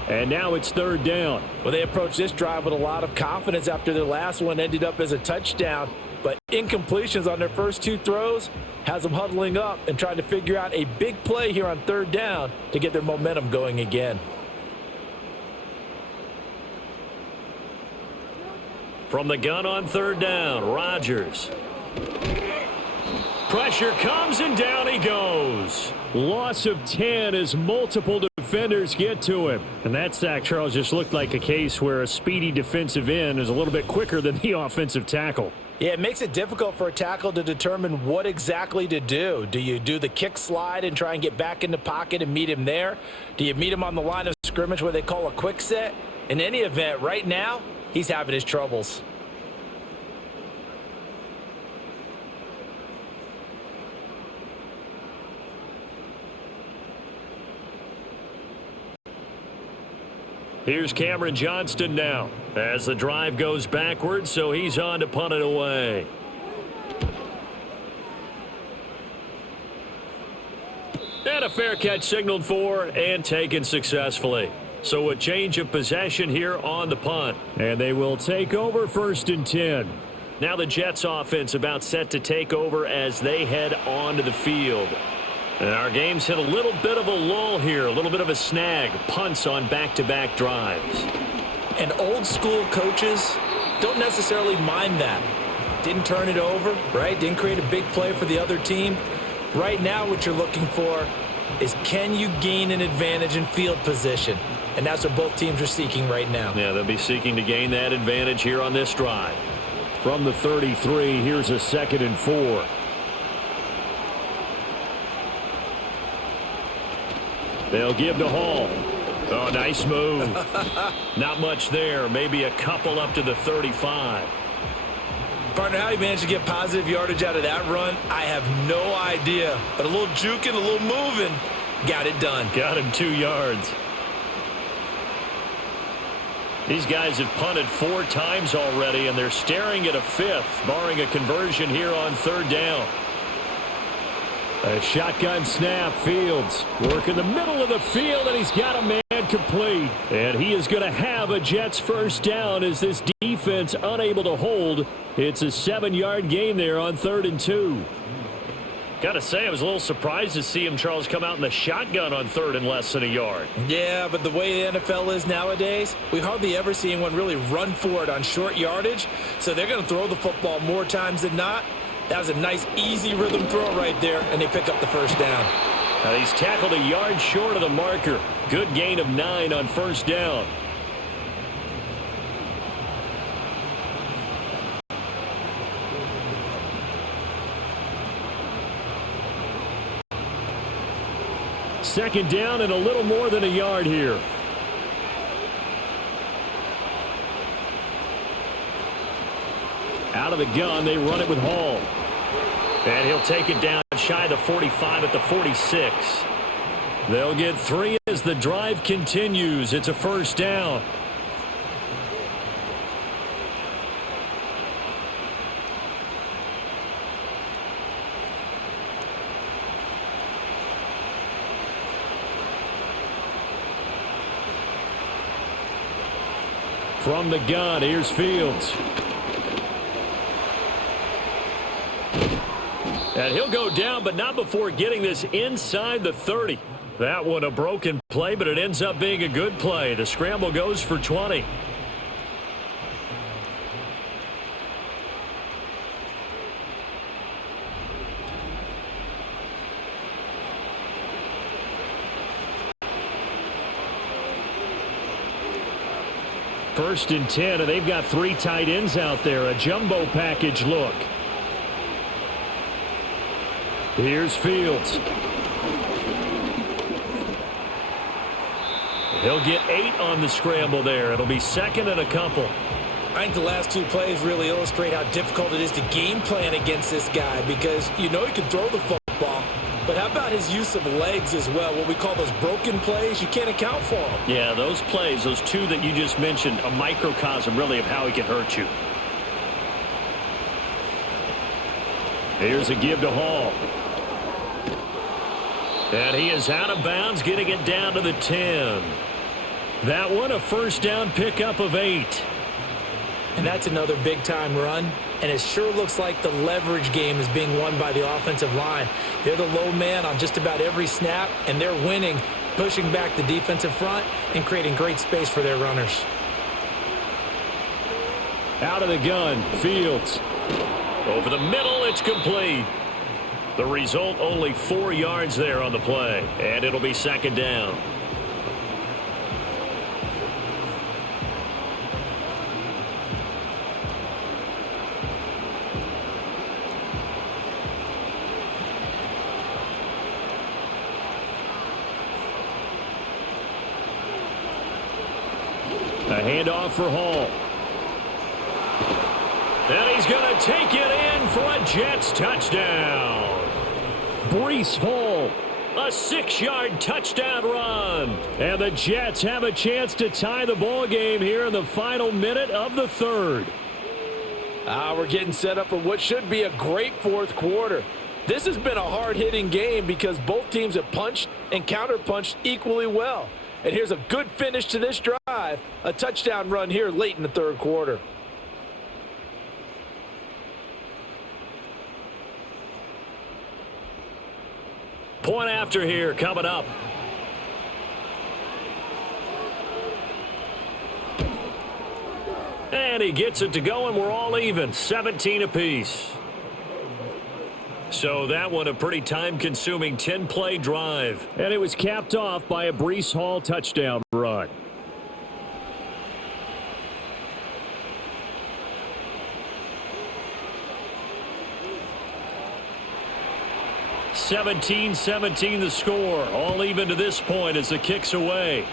And now it's 3rd down. Well, they approached this drive with a lot of confidence after their last one ended up as a touchdown. But incompletions on their first 2 throws has them huddling up and trying to figure out a big play here on 3rd down to get their momentum going again. From the gun on 3rd down, Rodgers. Pressure comes and down he goes. Loss of 10 as multiple defenders get to him. And that sack, Charles, just looked like a case where a speedy defensive end is a little bit quicker than the offensive tackle. Yeah, it makes it difficult for a tackle to determine what exactly to do. Do you do the kick slide and try and get back in the pocket and meet him there? Do you meet him on the line of scrimmage where they call a quick set? In any event, right now, he's having his troubles. Here's Cameron Johnston now as the drive goes backwards, so he's on to punt it away. And a fair catch signaled for and taken successfully. So a change of possession here on the punt. And they will take over 1st and 10. Now the Jets offense about set to take over as they head onto the field. And our game's hit a little bit of a lull here, a little bit of a snag. Punts on back-to-back drives. And old school coaches don't necessarily mind that. Didn't turn it over, right? Didn't create a big play for the other team. Right now what you're looking for is can you gain an advantage in field position? And that's what both teams are seeking right now. Yeah, they'll be seeking to gain that advantage here on this drive. From the 33, here's a 2nd and 4. They'll give to Hall. Oh, nice move. Not much there. Maybe a couple up to the 35. Partner, how he managed to get positive yardage out of that run, I have no idea. But a little juking, a little moving, got it done. Got him 2 yards. These guys have punted 4 times already, and they're staring at a 5th, barring a conversion here on 3rd down. A shotgun snap. Fields work in the middle of the field, and he's got a man complete. And he is going to have a Jets 1st down as this defense unable to hold. It's a 7-yard gain there on 3rd and 2. Got to say, I was a little surprised to see him, Charles, come out in the shotgun on 3rd and less than a yard. Yeah, but the way the NFL is nowadays, we hardly ever see anyone really run for it on short yardage. So they're going to throw the football more times than not. That was a nice, easy rhythm throw right there, and they pick up the 1st down. Now he's tackled a yard short of the marker. Good gain of 9 on 1st down. Second down and a little more than a yard here. Out of the gun, they run it with Hall. And he'll take it down shy of the 45 at the 46. They'll get 3 as the drive continues. It's a 1st down. From the gun, here's Fields. And he'll go down, but not before getting this inside the 30. That one a broken play, but it ends up being a good play. The scramble goes for 20. First and 10, and they've got 3 tight ends out there. A jumbo package look. Here's Fields. He'll get 8 on the scramble there. It'll be second and a couple. I think the last 2 plays really illustrate how difficult it is to game plan against this guy because you know he can throw the football. But how about his use of legs as well? What we call those broken plays, you can't account for them. Yeah, those plays, those 2 that you just mentioned, a microcosm really of how he can hurt you. Here's a give to Hall. And he is out of bounds, getting it down to the 10. That one, a first down pickup of 8. And that's another big-time run. And it sure looks like the leverage game is being won by the offensive line. They're the low man on just about every snap, and they're winning, pushing back the defensive front and creating great space for their runners. Out of the gun, Fields. Over the middle, it's complete. The result, only 4 yards there on the play, and it'll be second down. A handoff for Hall. And he's going to take it in for a Jets touchdown. Breece Hall, a 6-yard touchdown run. And the Jets have a chance to tie the ball game here in the final minute of the third. We're getting set up for what should be a great fourth quarter. This has been a hard-hitting game because both teams have punched and counterpunched equally well. And here's a good finish to this drive, a touchdown run here late in the third quarter. Point after here coming up. And he gets it to go, and we're all even, 17 apiece. So that one a pretty time-consuming 10-play drive. And it was capped off by a Breece Hall touchdown run. (17-17) the score. All even to this point as the kick's away.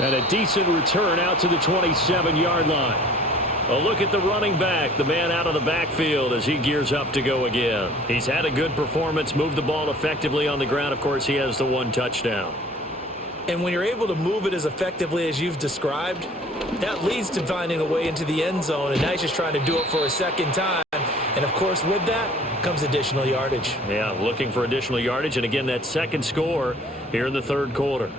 And a decent return out to the 27-yard line. A look at the running back, the man out of the backfield as he gears up to go again. He's had a good performance, moved the ball effectively on the ground. Of course, he has the 1 touchdown. And when you're able to move it as effectively as you've described, that leads to finding a way into the end zone. And now he's just trying to do it for a second time. And, of course, with that comes additional yardage. Yeah, looking for additional yardage. And, again, that second score here in the third quarter.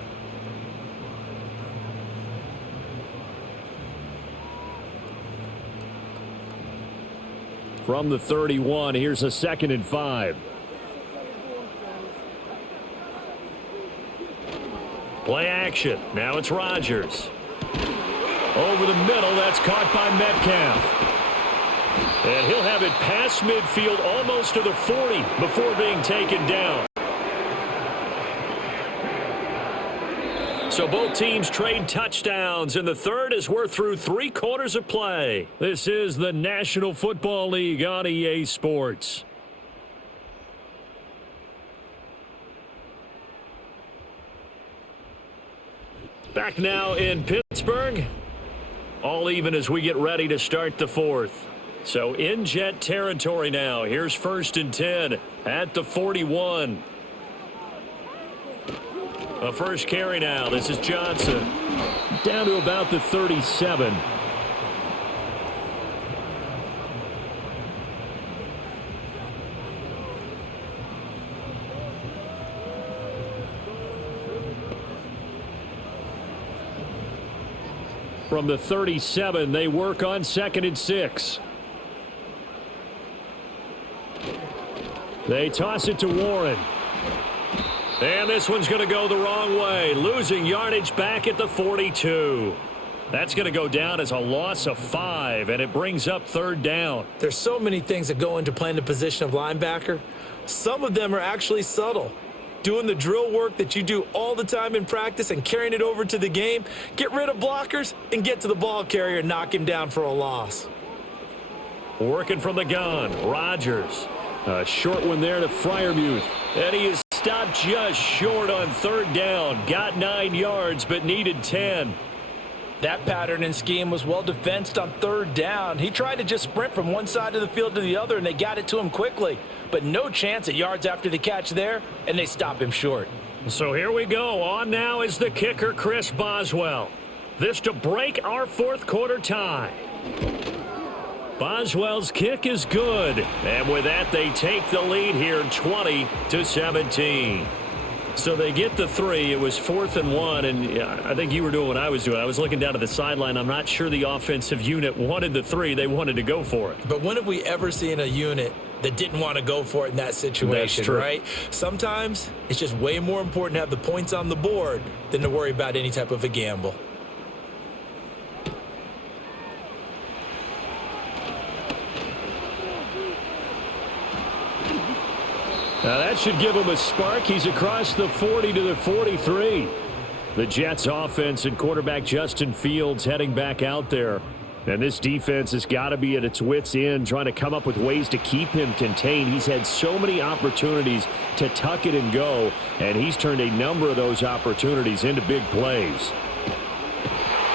From the 31, here's a 2nd and 5. Play action. Now it's Rodgers. Over the middle, that's caught by Metcalf. And he'll have it past midfield almost to the 40 before being taken down. So both teams trade touchdowns, and the third as we're through 3 quarters of play. This is the National Football League on EA Sports. Back now in Pittsburgh. All even as we get ready to start the fourth. So in Jet territory now. Here's 1st and 10 at the 41. A first carry now. This is Johnson. Down to about the 37. From the 37, they work on 2nd and 6. They toss it to Warren. And this one's going to go the wrong way. Losing yardage back at the 42. That's going to go down as a loss of 5, and it brings up 3rd down. There's so many things that go into playing the position of linebacker. Some of them are actually subtle. Doing the drill work that you do all the time in practice and carrying it over to the game. Get rid of blockers and get to the ball carrier and knock him down for a loss. Working from the gun, Rodgers. A short one there to Freiermuth. And he is stopped just short on 3rd down. Got 9 yards, but needed 10. That pattern and scheme was well defensed on 3rd down. He tried to just sprint from one side of the field to the other, and they got it to him quickly. But no chance at yards after the catch there, and they stop him short. So here we go. On now is the kicker, Chris Boswell. This to break our 4th quarter tie. Boswell's kick is good. And with that, they take the lead here 20-17. So they get the 3. It was 4th and 1, and I think you were doing what I was doing. I was looking down at the sideline. I'm not sure the offensive unit wanted the 3. They wanted to go for it. But when have we ever seen a unit that didn't want to go for it in that situation, That's true. right? Sometimes it's just way more important to have the points on the board than to worry about any type of a gamble. Now that should give him a spark. He's across the 40 to the 43. The Jets offense and quarterback Justin Fields heading back out there. And this defense has got to be at its wits' end, trying to come up with ways to keep him contained. He's had so many opportunities to tuck it and go, and he's turned a number of those opportunities into big plays.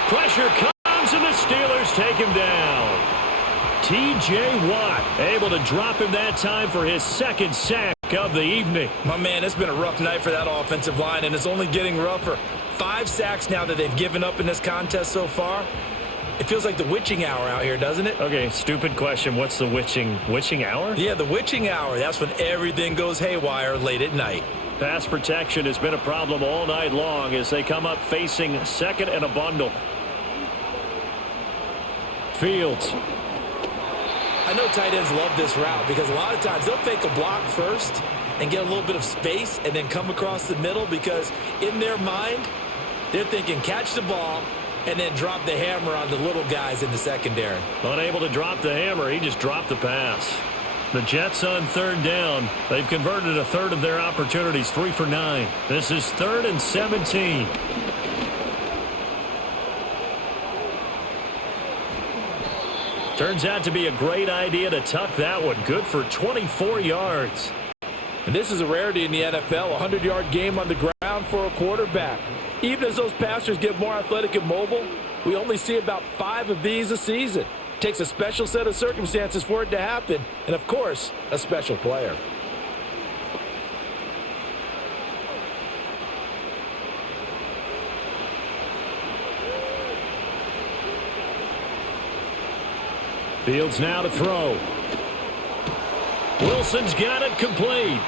Pressure comes, and the Steelers take him down. T.J. Watt able to drop him that time for his 2nd sack of the evening. My man, it's been a rough night for that offensive line, and it's only getting rougher. 5 sacks now that they've given up in this contest so far. It feels like the witching hour out here, doesn't it? Okay, stupid question. What's the witching hour? Yeah, the witching hour. That's when everything goes haywire late at night. Pass protection has been a problem all night long as they come up facing 2nd and a bundle. Fields. I know tight ends love this route because a lot of times they'll fake a block first and get a little bit of space and then come across the middle because in their mind, they're thinking catch the ball and then drop the hammer on the little guys in the secondary. Unable to drop the hammer, he just dropped the pass. The Jets on 3rd down. They've converted a 1/3 of their opportunities, 3 for 9. This is 3rd and 17. Turns out to be a great idea to tuck that one. Good for 24 yards. And this is a rarity in the NFL, a 100-yard game on the ground for a quarterback. Even as those passers get more athletic and mobile, we only see about 5 of these a season. It takes a special set of circumstances for it to happen, and of course, a special player. Fields now to throw. Wilson's got it complete.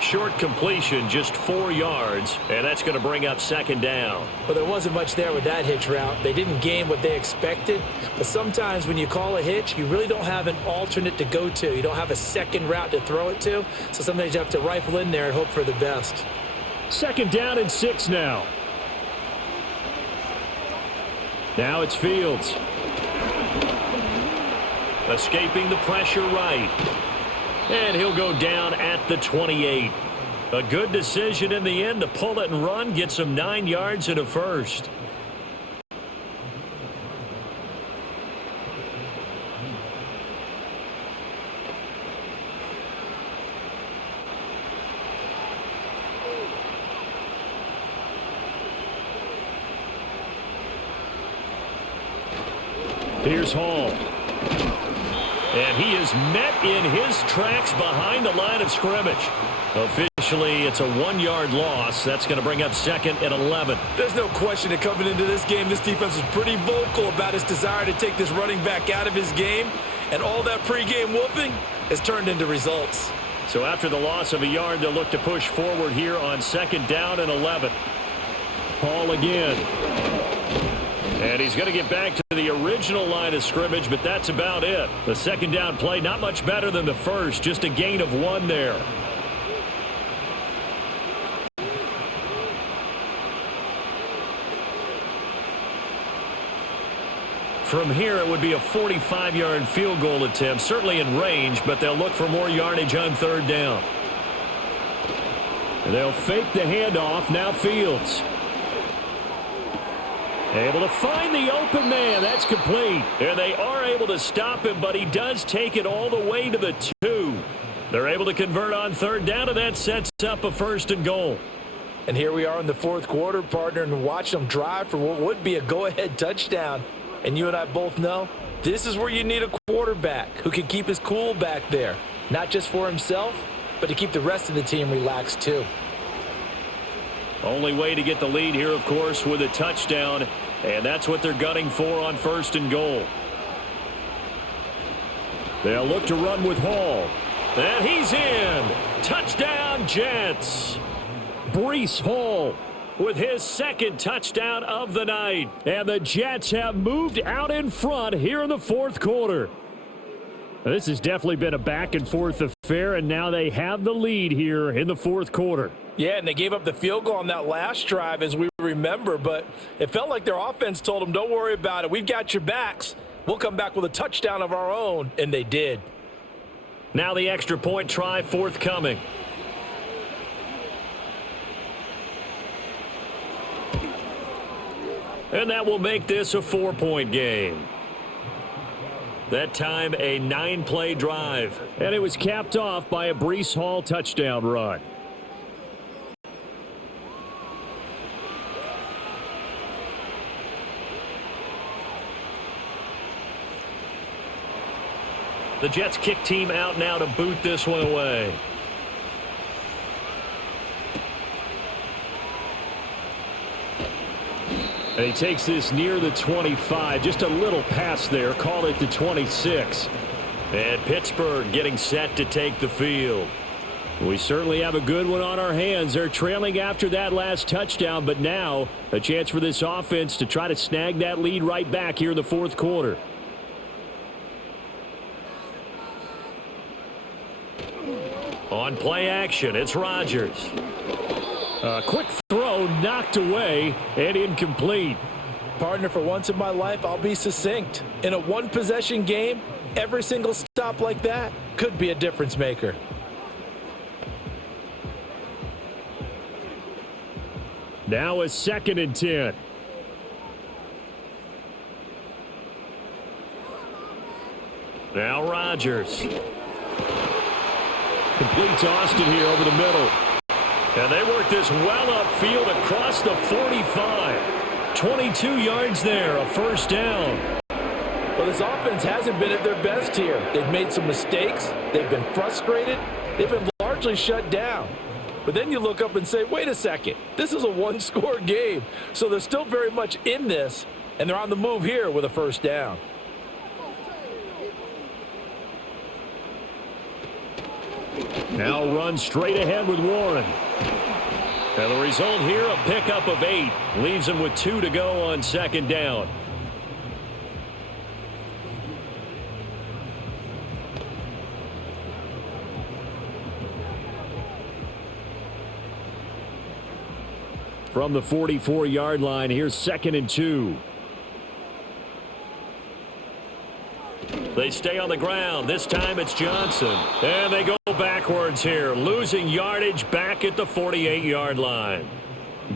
Short completion, just 4 yards, and that's going to bring up 2nd down. Well, there wasn't much there with that hitch route. They didn't gain what they expected, but sometimes when you call a hitch, you really don't have an alternate to go to. You don't have a second route to throw it to, so sometimes you have to rifle in there and hope for the best. 2nd down and 6 now. Now it's Fields. Escaping the pressure right. And he'll go down at the 28. A good decision in the end to pull it and run, gets him 9 yards and a first. Here's Hall. And he is met in his tracks behind the line of scrimmage. Officially, it's a 1-yard loss. That's going to bring up 2nd and 11. There's no question that coming into this game, this defense was pretty vocal about its desire to take this running back out of his game. And all that pregame whooping has turned into results. So after the loss of a yard, they'll look to push forward here on 2nd down and 11. Hall again. And he's going to get back to the original line of scrimmage, but that's about it. The second down play, not much better than the first, just a gain of 1 there. From here, it would be a 45-yard field goal attempt, certainly in range, but they'll look for more yardage on third down. They'll fake the handoff. Now Fields. Able to find the open man. That's complete. And they are able to stop him, but he does take it all the way to the 2. They're able to convert on third down, and that sets up a 1st and goal. And here we are in the 4th quarter, partner, and watch them drive for what would be a go-ahead touchdown. And you and I both know this is where you need a quarterback who can keep his cool back there, not just for himself, but to keep the rest of the team relaxed too. Only way to get the lead here, of course, with a touchdown, and that's what they're gunning for on 1st and goal. They'll look to run with Hall. And he's in. Touchdown, Jets. Breece Hall with his 2nd touchdown of the night. And the Jets have moved out in front here in the 4th quarter. This has definitely been a back-and-forth affair, and now they have the lead here in the 4th quarter. Yeah, and they gave up the field goal on that last drive, as we remember, but it felt like their offense told them, don't worry about it. We've got your backs. We'll come back with a touchdown of our own, and they did. Now the extra point try forthcoming. And that will make this a 4-point game. That time a 9-play drive. And it was capped off by a Breece Hall touchdown run. The Jets kick team out now to boot this one away. And he takes this near the 25. Just a little pass there. Call it the 26. And Pittsburgh getting set to take the field. We certainly have a good one on our hands. They're trailing after that last touchdown, but now a chance for this offense to try to snag that lead right back here in the 4th quarter. On play action, it's Rodgers. A quick throw knocked away and incomplete. Partner, for once in my life, I'll be succinct. In a one-possession game, every single stop like that could be a difference maker. Now a 2nd and 10. Now Rodgers. Complete to Austin here over the middle. And they work this well upfield across the 45. 22 yards there, a 1st down. Well, this offense hasn't been at their best here. They've made some mistakes. They've been frustrated. They've been largely shut down. But then you look up and say, wait a second, this is a 1-score game. So they're still very much in this, and they're on the move here with a 1st down. Now run straight ahead with Warren. And the result here, a pickup of 8. Leaves him with 2 to go on 2nd down. From the 44-yard line, here's 2nd and 2. They stay on the ground. This time it's Johnson. And they go backwards here, losing yardage back at the 48-yard line.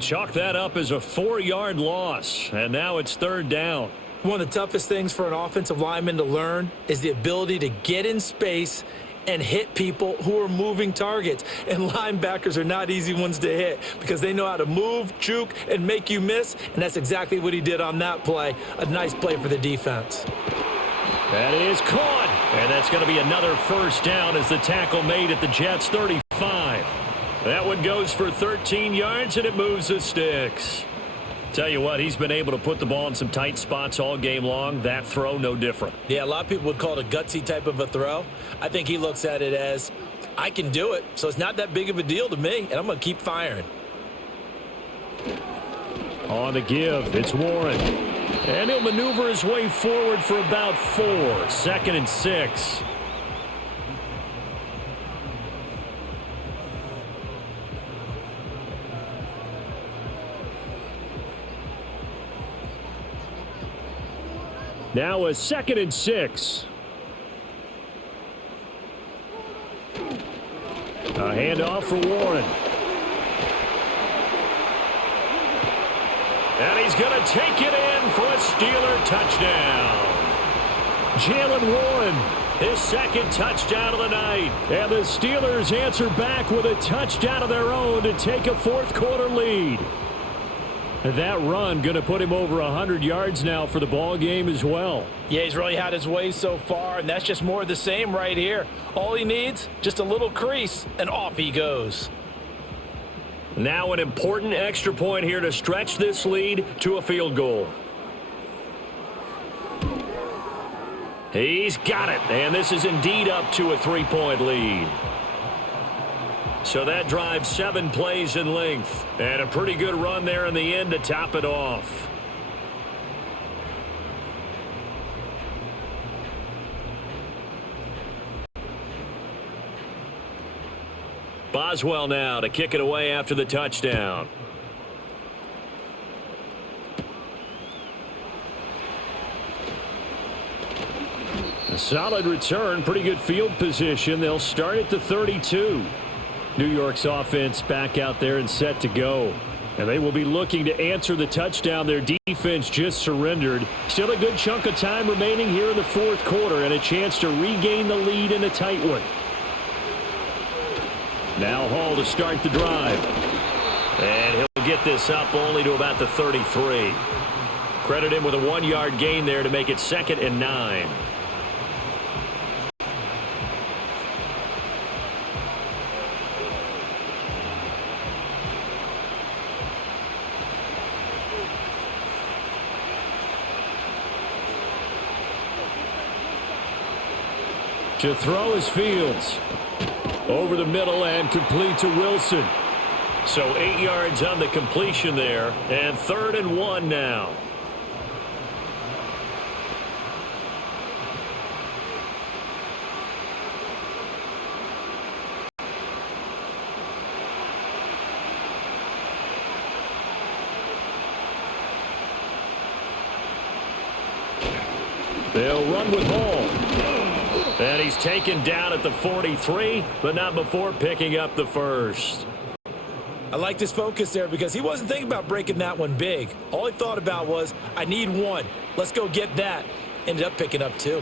Chalk that up as a 4-yard loss, and now it's 3rd down. One of the toughest things for an offensive lineman to learn is the ability to get in space and hit people who are moving targets. And linebackers are not easy ones to hit because they know how to move, juke, and make you miss, and that's exactly what he did on that play. A nice play for the defense. That is caught, and that's going to be another 1st down as the tackle made at the Jets' 35. That one goes for 13 yards, and it moves the sticks. Tell you what, he's been able to put the ball in some tight spots all game long. That throw, no different. Yeah, a lot of people would call it a gutsy type of a throw. I think he looks at it as, I can do it, so it's not that big of a deal to me, and I'm going to keep firing. On the give, it's Warren. And he'll maneuver his way forward for about 4. 2nd and 6. Now a 2nd and 6. A handoff for Warren. And he's going to take it in for a Steeler touchdown. Jalen Warren, his 2nd touchdown of the night. And the Steelers answer back with a touchdown of their own to take a 4th quarter lead. That run going to put him over 100 yards now for the ball game as well. Yeah, he's really had his way so far, and that's just more of the same right here. All he needs, just a little crease, and off he goes. Now an important extra point here to stretch this lead to a field goal. He's got it, and this is indeed up to a 3-point lead. So that drives 7 plays in length. And a pretty good run there in the end to top it off. Boswell now to kick it away after the touchdown. A solid return, pretty good field position. They'll start at the 32. New York's offense back out there and set to go. And they will be looking to answer the touchdown their defense just surrendered. Still a good chunk of time remaining here in the 4th quarter and a chance to regain the lead in a tight one. Now Hall to start the drive. And he'll get this up only to about the 33. Credit him with a 1-yard gain there to make it 2nd and 9. To throw is Fields. Over the middle and complete to Wilson. So 8 yards on the completion there. And 3rd and 1 now. They'll run with Hall. And he's taken down at the 43, but not before picking up the 1st. I like this focus there because he wasn't thinking about breaking that one big. All he thought about was, I need 1. Let's go get that. Ended up picking up 2.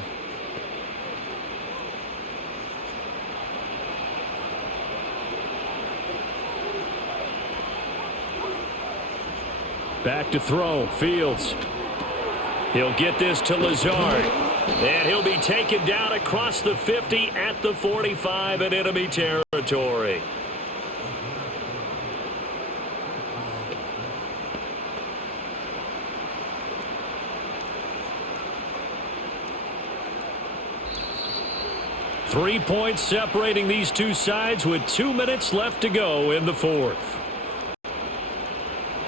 Back to throw. Fields. He'll get this to Lazard. And he'll be taken down across the 50 at the 45 in enemy territory. Three points separating these two sides with 2 minutes left to go in the 4th.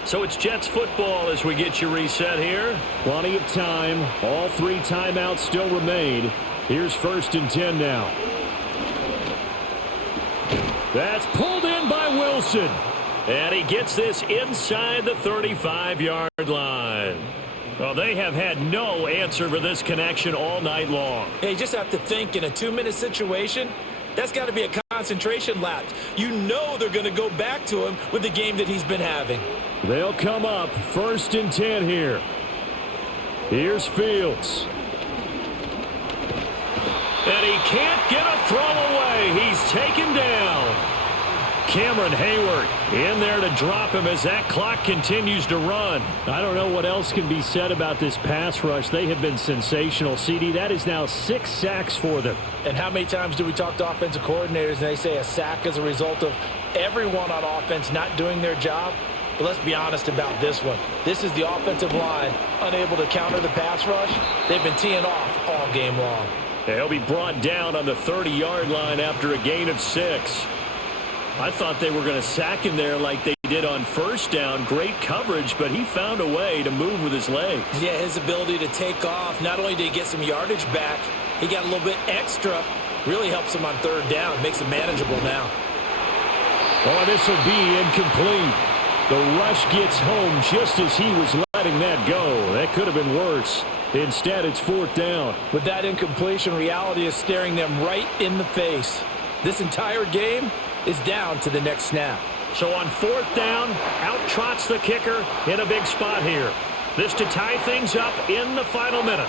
So it's Jets football as we get you reset here. Plenty of time. All 3 timeouts still remain. Here's 1st and 10 now. That's pulled in by Wilson. And he gets this inside the 35-yard line. Well, they have had no answer for this connection all night long. Yeah, you just have to think in a 2-minute situation, that's got to be a concentration lapse. You know they're going to go back to him with the game that he's been having. They'll come up 1st and 10 here. Here's Fields. And he can't get a throw away. He's taken down. Cameron Hayward in there to drop him as that clock continues to run. I don't know what else can be said about this pass rush. They have been sensational, CD. That is now 6 sacks for them. And how many times do we talk to offensive coordinators and they say a sack is a result of everyone on offense not doing their job? But let's be honest about this one. This is the offensive line unable to counter the pass rush. They've been teeing off all game long. He'll be brought down on the 30-yard line after a gain of 6. I thought they were going to sack him there like they did on first down. Great coverage, but he found a way to move with his legs. Yeah, his ability to take off, not only did he get some yardage back, he got a little bit extra. Really helps him on third down, makes it manageable now. Oh, this will be incomplete. The rush gets home just as he was letting that go. That could have been worse. Instead, it's fourth down. With that incompletion, reality is staring them right in the face. This entire game is down to the next snap. So on fourth down, out trots the kicker in a big spot here. This to tie things up in the final minute.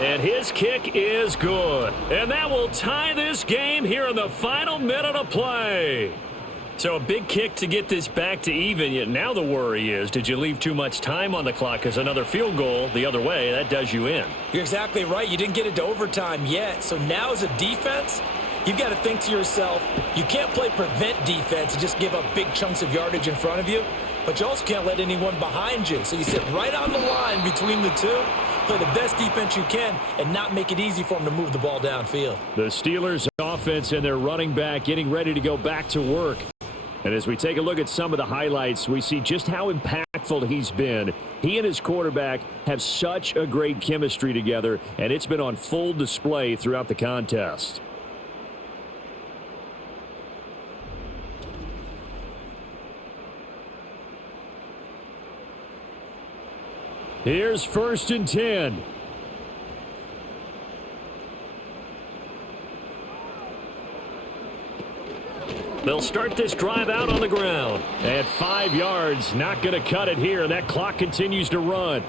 And his kick is good. And that will tie this game here in the final minute of play. So a big kick to get this back to even. Yet now the worry is, did you leave too much time on the clock? Because another field goal the other way, that does you in. You're exactly right. You didn't get it to overtime yet. So now as a defense, you've got to think to yourself, you can't play prevent defense and just give up big chunks of yardage in front of you. But you also can't let anyone behind you. So you sit right on the line between the two. Play the best defense you can and not make it easy for them to move the ball downfield. The Steelers offense and their running back getting ready to go back to work. And as we take a look at some of the highlights, we see just how impactful he's been. He and his quarterback have such a great chemistry together, and it's been on full display throughout the contest. Here's 1st and 10. They'll start this drive out on the ground. At 5 yards, not going to cut it here. That clock continues to run.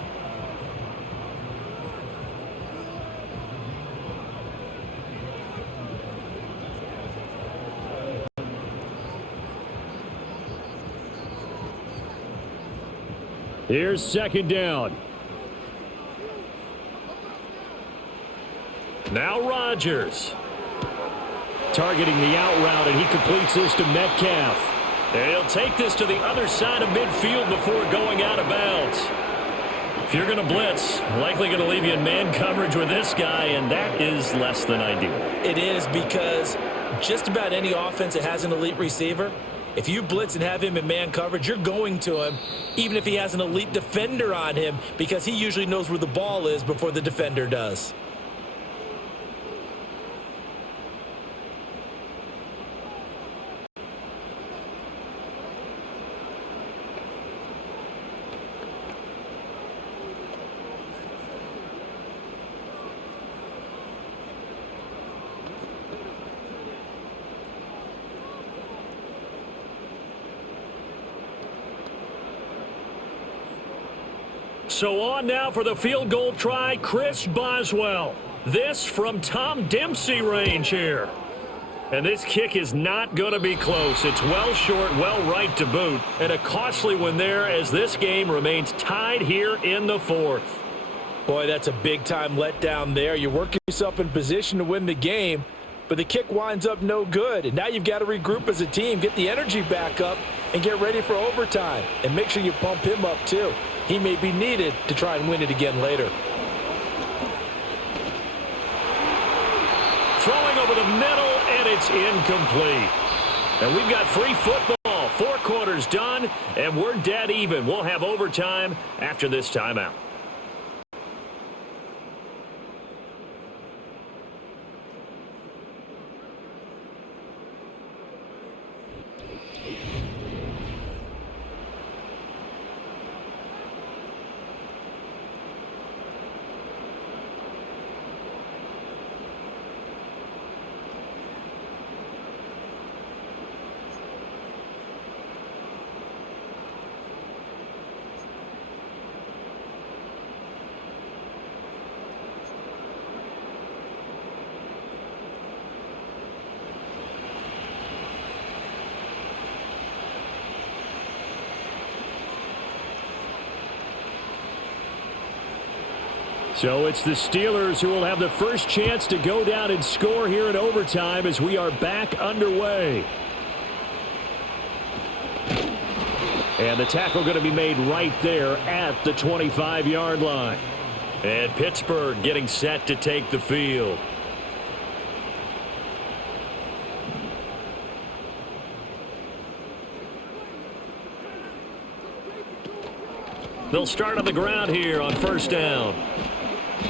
Here's 2nd down. Now Rodgers. Targeting the out route, and he completes this to Metcalf. And he'll take this to the other side of midfield before going out of bounds. If you're going to blitz, likely going to leave you in man coverage with this guy, and that is less than ideal. It is, because just about any offense that has an elite receiver, if you blitz and have him in man coverage, you're going to him, even if he has an elite defender on him, because he usually knows where the ball is before the defender does. So on now for the field goal try, Chris Boswell. This from Tom Dempsey range here. And this kick is not going to be close. It's well short, well right to boot. And a costly one there as this game remains tied here in the 4th. Boy, that's a big-time letdown there. You're working yourself in position to win the game, but the kick winds up no good. And now you've got to regroup as a team, get the energy back up, and get ready for overtime. And make sure you pump him up, too. He may be needed to try and win it again later. Throwing over the middle, and it's incomplete. And we've got free football. 4 quarters done, and we're dead even. We'll have overtime after this timeout. So it's the Steelers who will have the first chance to go down and score here in overtime as we are back underway. And the tackle going to be made right there at the 25-yard line. And Pittsburgh getting set to take the field. They'll start on the ground here on first down.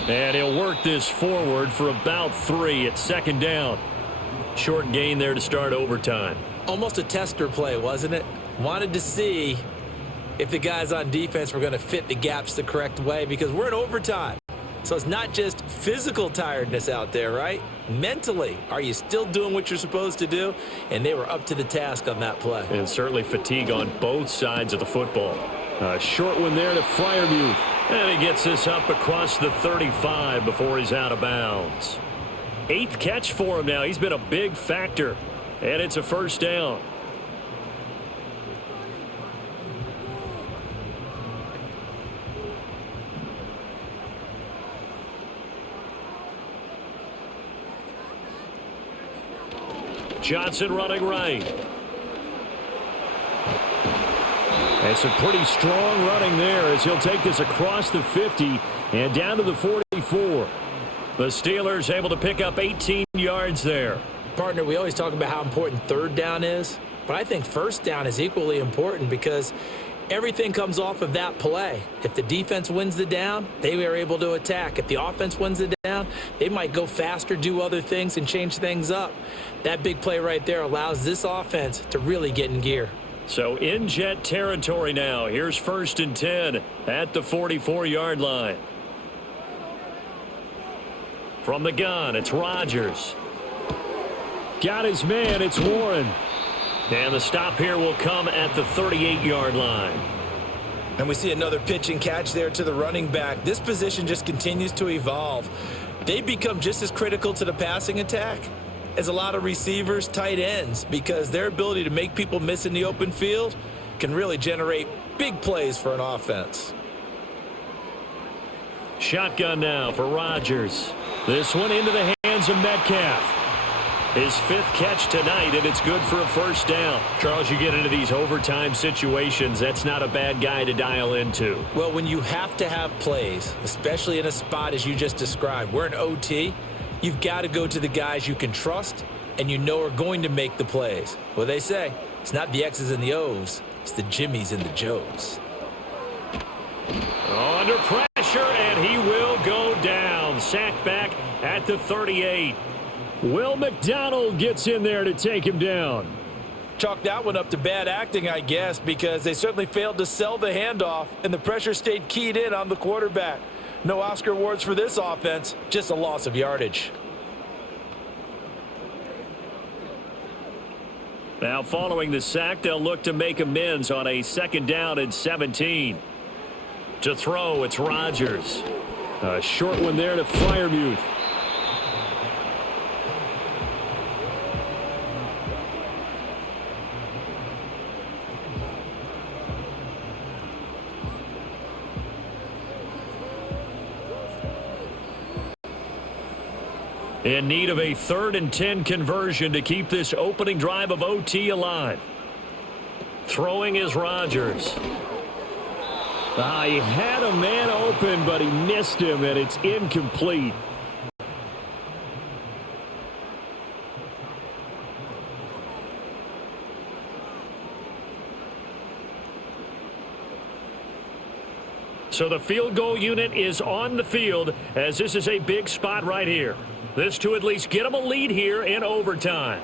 And he'll work this forward for about 3 at second down. Short gain there to start overtime. Almost a tester play, wasn't it? Wanted to see if the guys on defense were going to fit the gaps the correct way, because we're in overtime. So it's not just physical tiredness out there, right? Mentally, are you still doing what you're supposed to do? And they were up to the task on that play. And certainly fatigue on both sides of the football. A short one there to Freiermuth. And he gets this up across the 35 before he's out of bounds. 8th catch for him now. He's been a big factor. And it's a first down. Johnson running right. And some pretty strong running there as he'll take this across the 50 and down to the 44. The Steelers able to pick up 18 yards there. Partner, we always talk about how important third down is, but I think first down is equally important because everything comes off of that play. If the defense wins the down, they are able to attack. If the offense wins the down, they might go faster, do other things, and change things up. That big play right there allows this offense to really get in gear. So in jet territory now. Here's 1st and 10 at the 44-yard line. From the gun, it's Rodgers. Got his man, it's Warren. And the stop here will come at the 38-yard line. And we see another pitch and catch there to the running back. This position just continues to evolve. They become just as critical to the passing attack as a lot of receivers, tight ends, because their ability to make people miss in the open field can really generate big plays for an offense. Shotgun now for Rodgers. This one into the hands of Metcalf. His 5th catch tonight, and it's good for a first down. Charles, you get into these overtime situations, that's not a bad guy to dial into. Well, when you have to have plays, especially in a spot as you just described, we're in OT, you've got to go to the guys you can trust and you know are going to make the plays. Well, they say it's not the X's and the O's, it's the Jimmies and the Joes. Under pressure, and he will go down. Sacked back at the 38. Will McDonald gets in there to take him down. Chalk that one up to bad acting, I guess, because they certainly failed to sell the handoff, and the pressure stayed keyed in on the quarterback. No Oscar awards for this offense, just a loss of yardage. Now following the sack, they'll look to make amends on a 2nd down and 17. To throw, it's Rodgers. A short one there to Freiermuth. In need of a 3rd and 10 conversion to keep this opening drive of OT alive. Throwing is Rodgers. He had a man open, but he missed him, and it's incomplete. So the field goal unit is on the field, as this is a big spot right here. This to at least get them a lead here in overtime.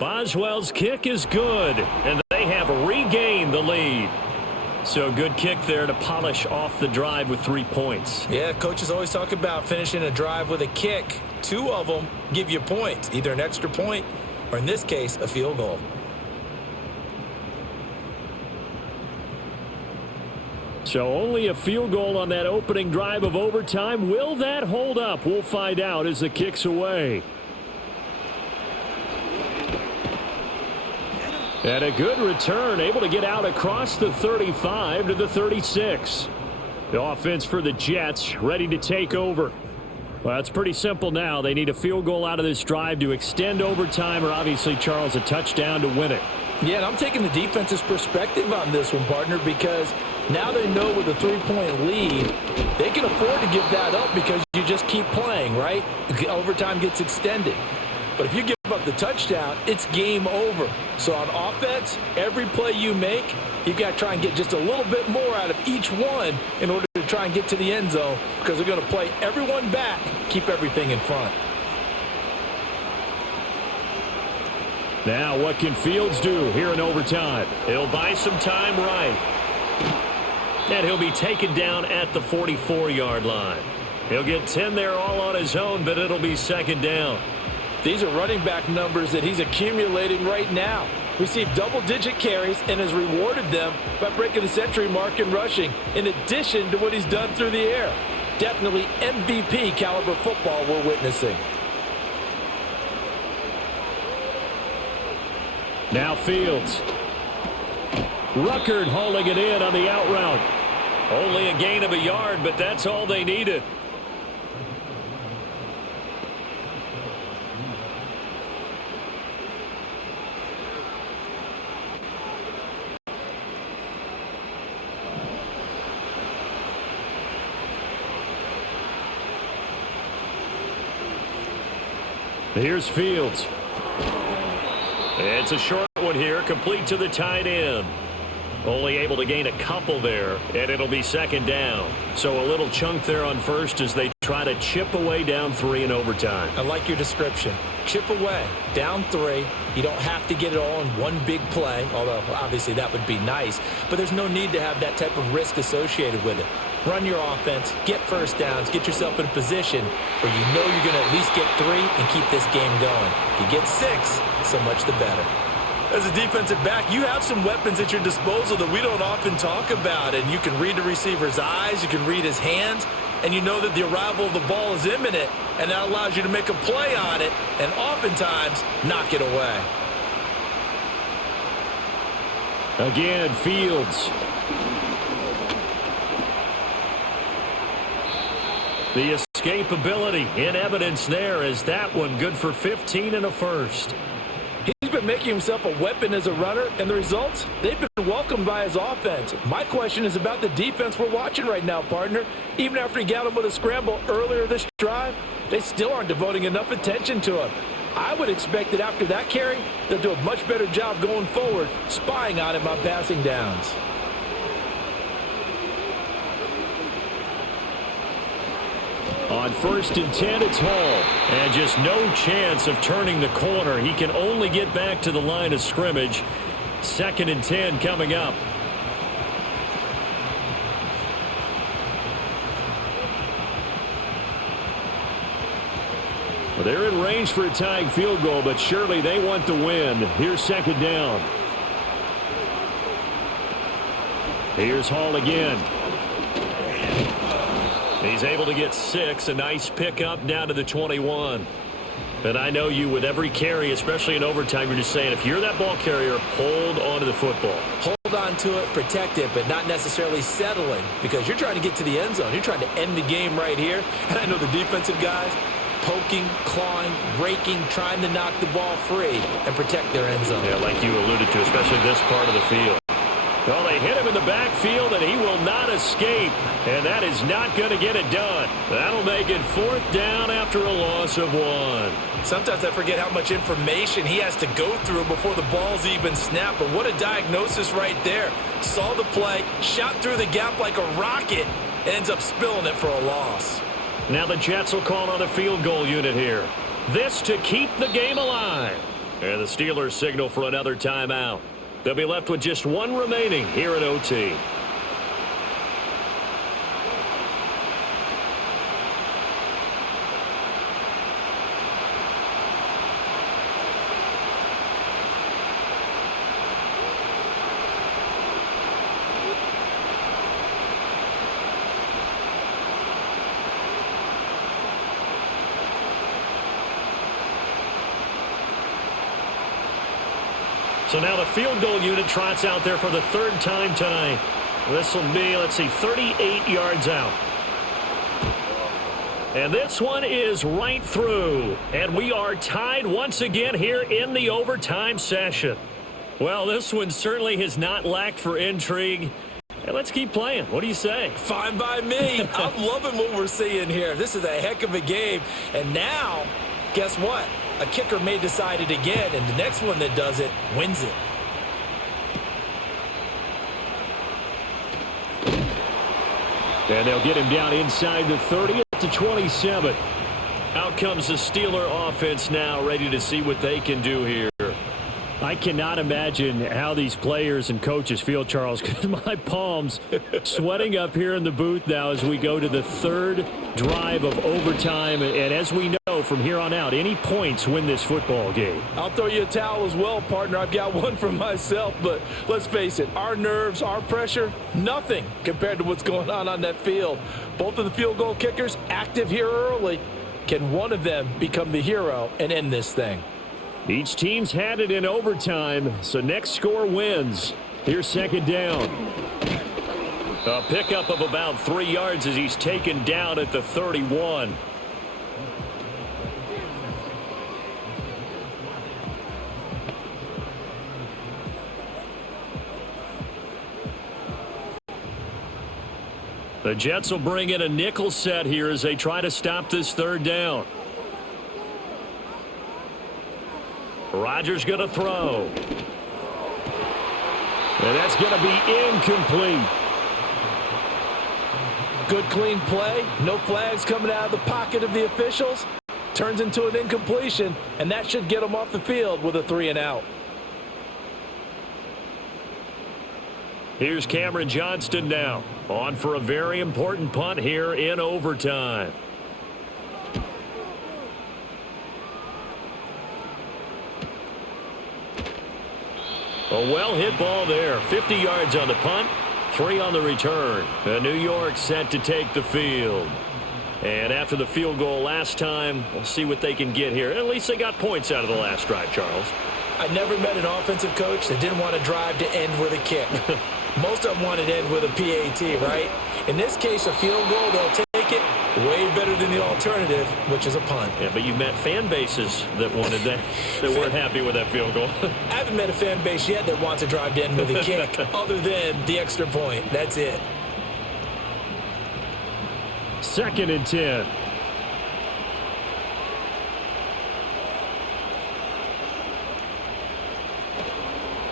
Boswell's kick is good, and they have regained the lead. So good kick there to polish off the drive with 3 points. Yeah, coaches always talk about finishing a drive with a kick. 2 of them give you points, either an extra point or, in this case, a field goal. So only a field goal on that opening drive of overtime. Will that hold up? We'll find out as the kick's away. And a good return, able to get out across the 35 to the 36. The offense for the Jets ready to take over. Well, it's pretty simple now. They need a field goal out of this drive to extend overtime, or obviously, Charles, a touchdown to win it. Yeah, and I'm taking the defense's perspective on this one, partner, because now they know with a 3-point lead, they can afford to give that up because you just keep playing, right? Overtime gets extended. But if you give up the touchdown, it's game over. So on offense, every play you make, you've got to try and get just a little bit more out of each one in order to try and get to the end zone, because they're going to play everyone back, keep everything in front. Now what can Fields do here in overtime? He'll buy some time right. And he'll be taken down at the 44-yard line. He'll get 10 there all on his own, but it'll be second down. These are running back numbers that he's accumulating right now. Received double-digit carries and has rewarded them by breaking the century mark in rushing, in addition to what he's done through the air. Definitely MVP caliber football we're witnessing. Now Fields. Ruckert hauling it in on the out route. Only a gain of a yard, but that's all they needed. Here's Fields. It's a short one here, complete to the tight end. Only able to gain a couple there, and it'll be second down. So a little chunk there on first as they try to chip away down 3 in overtime. I like your description. Chip away, down 3. You don't have to get it all in one big play, although obviously that would be nice. But there's no need to have that type of risk associated with it. Run your offense, get first downs, get yourself in a position where you know you're going to at least get 3 and keep this game going. If you get 6, so much the better. As a defensive back, you have some weapons at your disposal that we don't often talk about. And you can read the receiver's eyes, you can read his hands, and you know that the arrival of the ball is imminent, and that allows you to make a play on it and oftentimes knock it away. Again, Fields. The escapability in evidence there as that one good for 15 and a first. He's been making himself a weapon as a runner, and the results, they've been welcomed by his offense. My question is about the defense we're watching right now, partner. Even after he got him with a scramble earlier this drive, they still aren't devoting enough attention to him. I would expect that after that carry, they'll do a much better job going forward, spying on him on passing downs. On 1st and 10, it's Hall. And just no chance of turning the corner. He can only get back to the line of scrimmage. 2nd and 10 coming up. Well, they're in range for a tying field goal, but surely they want the win. Here's 2nd down. Here's Hall again. He's able to get 6, a nice pickup down to the 21. And I know you, with every carry, especially in overtime, you're just saying, if you're that ball carrier, hold on to the football. Hold on to it, protect it, but not necessarily settling, because you're trying to get to the end zone. You're trying to end the game right here. And I know the defensive guys, poking, clawing, raking, trying to knock the ball free and protect their end zone. Yeah, like you alluded to, especially this part of the field. Well, they hit him in the backfield, and he will not escape. And that is not going to get it done. That'll make it 4th down after a loss of 1. Sometimes I forget how much information he has to go through before the ball's even snapped. But what a diagnosis right there. Saw the play, shot through the gap like a rocket, ends up spilling it for a loss. Now the Jets will call on a field goal unit here. This to keep the game alive. And the Steelers signal for another timeout. They'll be left with just 1 remaining here at OT. So now the field goal unit trots out there for the 3rd time tonight. This will be, let's see, 38 yards out. And this one is right through. And we are tied once again here in the overtime session. Well, this one certainly has not lacked for intrigue. And let's keep playing. What do you say? Fine by me. I'm loving what we're seeing here. This is a heck of a game. And now, guess what? a kicker may decide it again, and the next one that does it wins it. And they'll get him down inside the 30 to 27. Out comes the Steeler offense now, ready to see what they can do here. I cannot imagine how these players and coaches feel, Charles, because my palms sweating up here in the booth now as we go to the third drive of overtime. And as we know, from here on out, any points win this football game. I'll throw you a towel as well, partner. I've got one for myself, but let's face it, our nerves, our pressure, nothing compared to what's going on that field. Both of the field goal kickers active here early. Can one of them become the hero and end this thing? Each team's had it in overtime, so next score wins. Here's second down. A pickup of about 3 yards as he's taken down at the 31. The Jets will bring in a nickel set here as they try to stop this third down. Rodgers going to throw. And that's going to be incomplete. Good clean play. No flags coming out of the pocket of the officials. Turns into an incompletion, and that should get them off the field with a 3-and-out. Here's Cameron Johnston now. On for a very important punt here in overtime. A well-hit ball there. 50 yards on the punt, 3 on the return. New York set to take the field. And after the field goal last time, we'll see what they can get here. At least they got points out of the last drive, Charles. I never met an offensive coach that didn't want to drive to end with a kick. Most of them wanted to end with a PAT, right? In this case, a field goal, they'll take it. Way better than the alternative, which is a punt. Yeah, but you met fan bases that wanted that, that weren't happy with that field goal. I haven't met a fan base yet that wants to drive to end with a kick other than the extra point. That's it. 2nd and 10.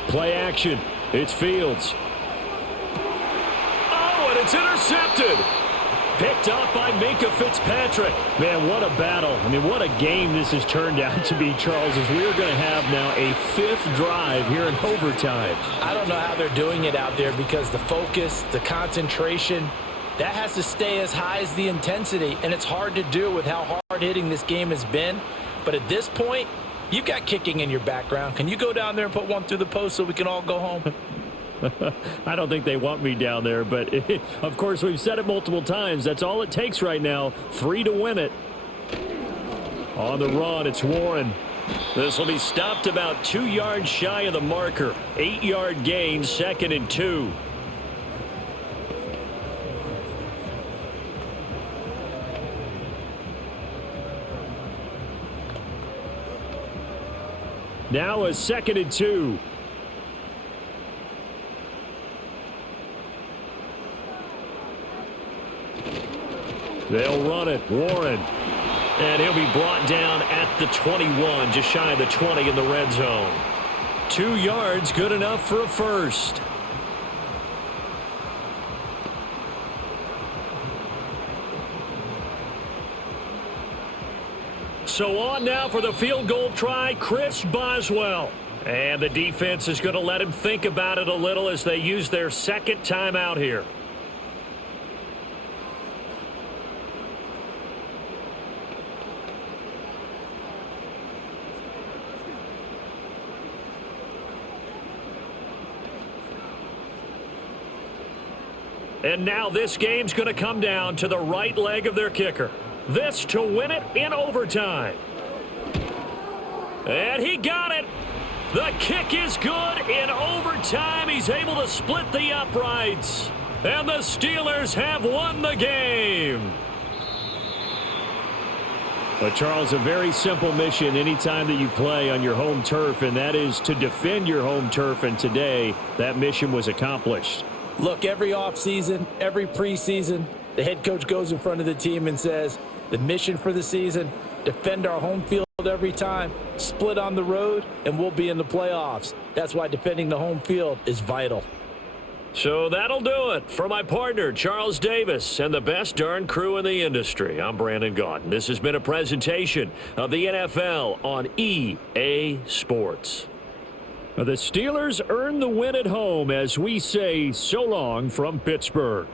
Play action. It's Fields. Oh, and it's intercepted. Picked off by Minkah Fitzpatrick. Man, what a battle. I mean, what a game this has turned out to be, Charles, as we're going to have now a 5th drive here in overtime. I don't know how they're doing it out there because the focus, the concentration, that has to stay as high as the intensity, and it's hard to do with how hard-hitting this game has been. But at this point, you've got kicking in your background. Can you go down there and put one through the post so we can all go home? I don't think they want me down there, but of course we've said it multiple times. That's all it takes right now. 3 to win it. On the run, it's Warren. This will be stopped about 2 yards shy of the marker. 8-yard gain, 2nd and 2. Now a 2nd and 2. They'll run it. Warren. And he'll be brought down at the 21, just shy of the 20 in the red zone. 2 yards, good enough for a first. So on now for the field goal try, Chris Boswell. And the defense is going to let him think about it a little as they use their 2nd timeout here. And now this game's going to come down to the right leg of their kicker. This to win it in overtime. And he got it. The kick is good in overtime. He's able to split the uprights. And the Steelers have won the game. But Charles, a very simple mission anytime that you play on your home turf, and that is to defend your home turf. And today, that mission was accomplished. Look, every offseason, every preseason, the head coach goes in front of the team and says, the mission for the season, defend our home field every time, split on the road, and we'll be in the playoffs. That's why defending the home field is vital. So that'll do it for my partner, Charles Davis, and the best darn crew in the industry. I'm Brandon Gaudin. This has been a presentation of the NFL on EA Sports. The Steelers earn the win at home as we say so long from Pittsburgh.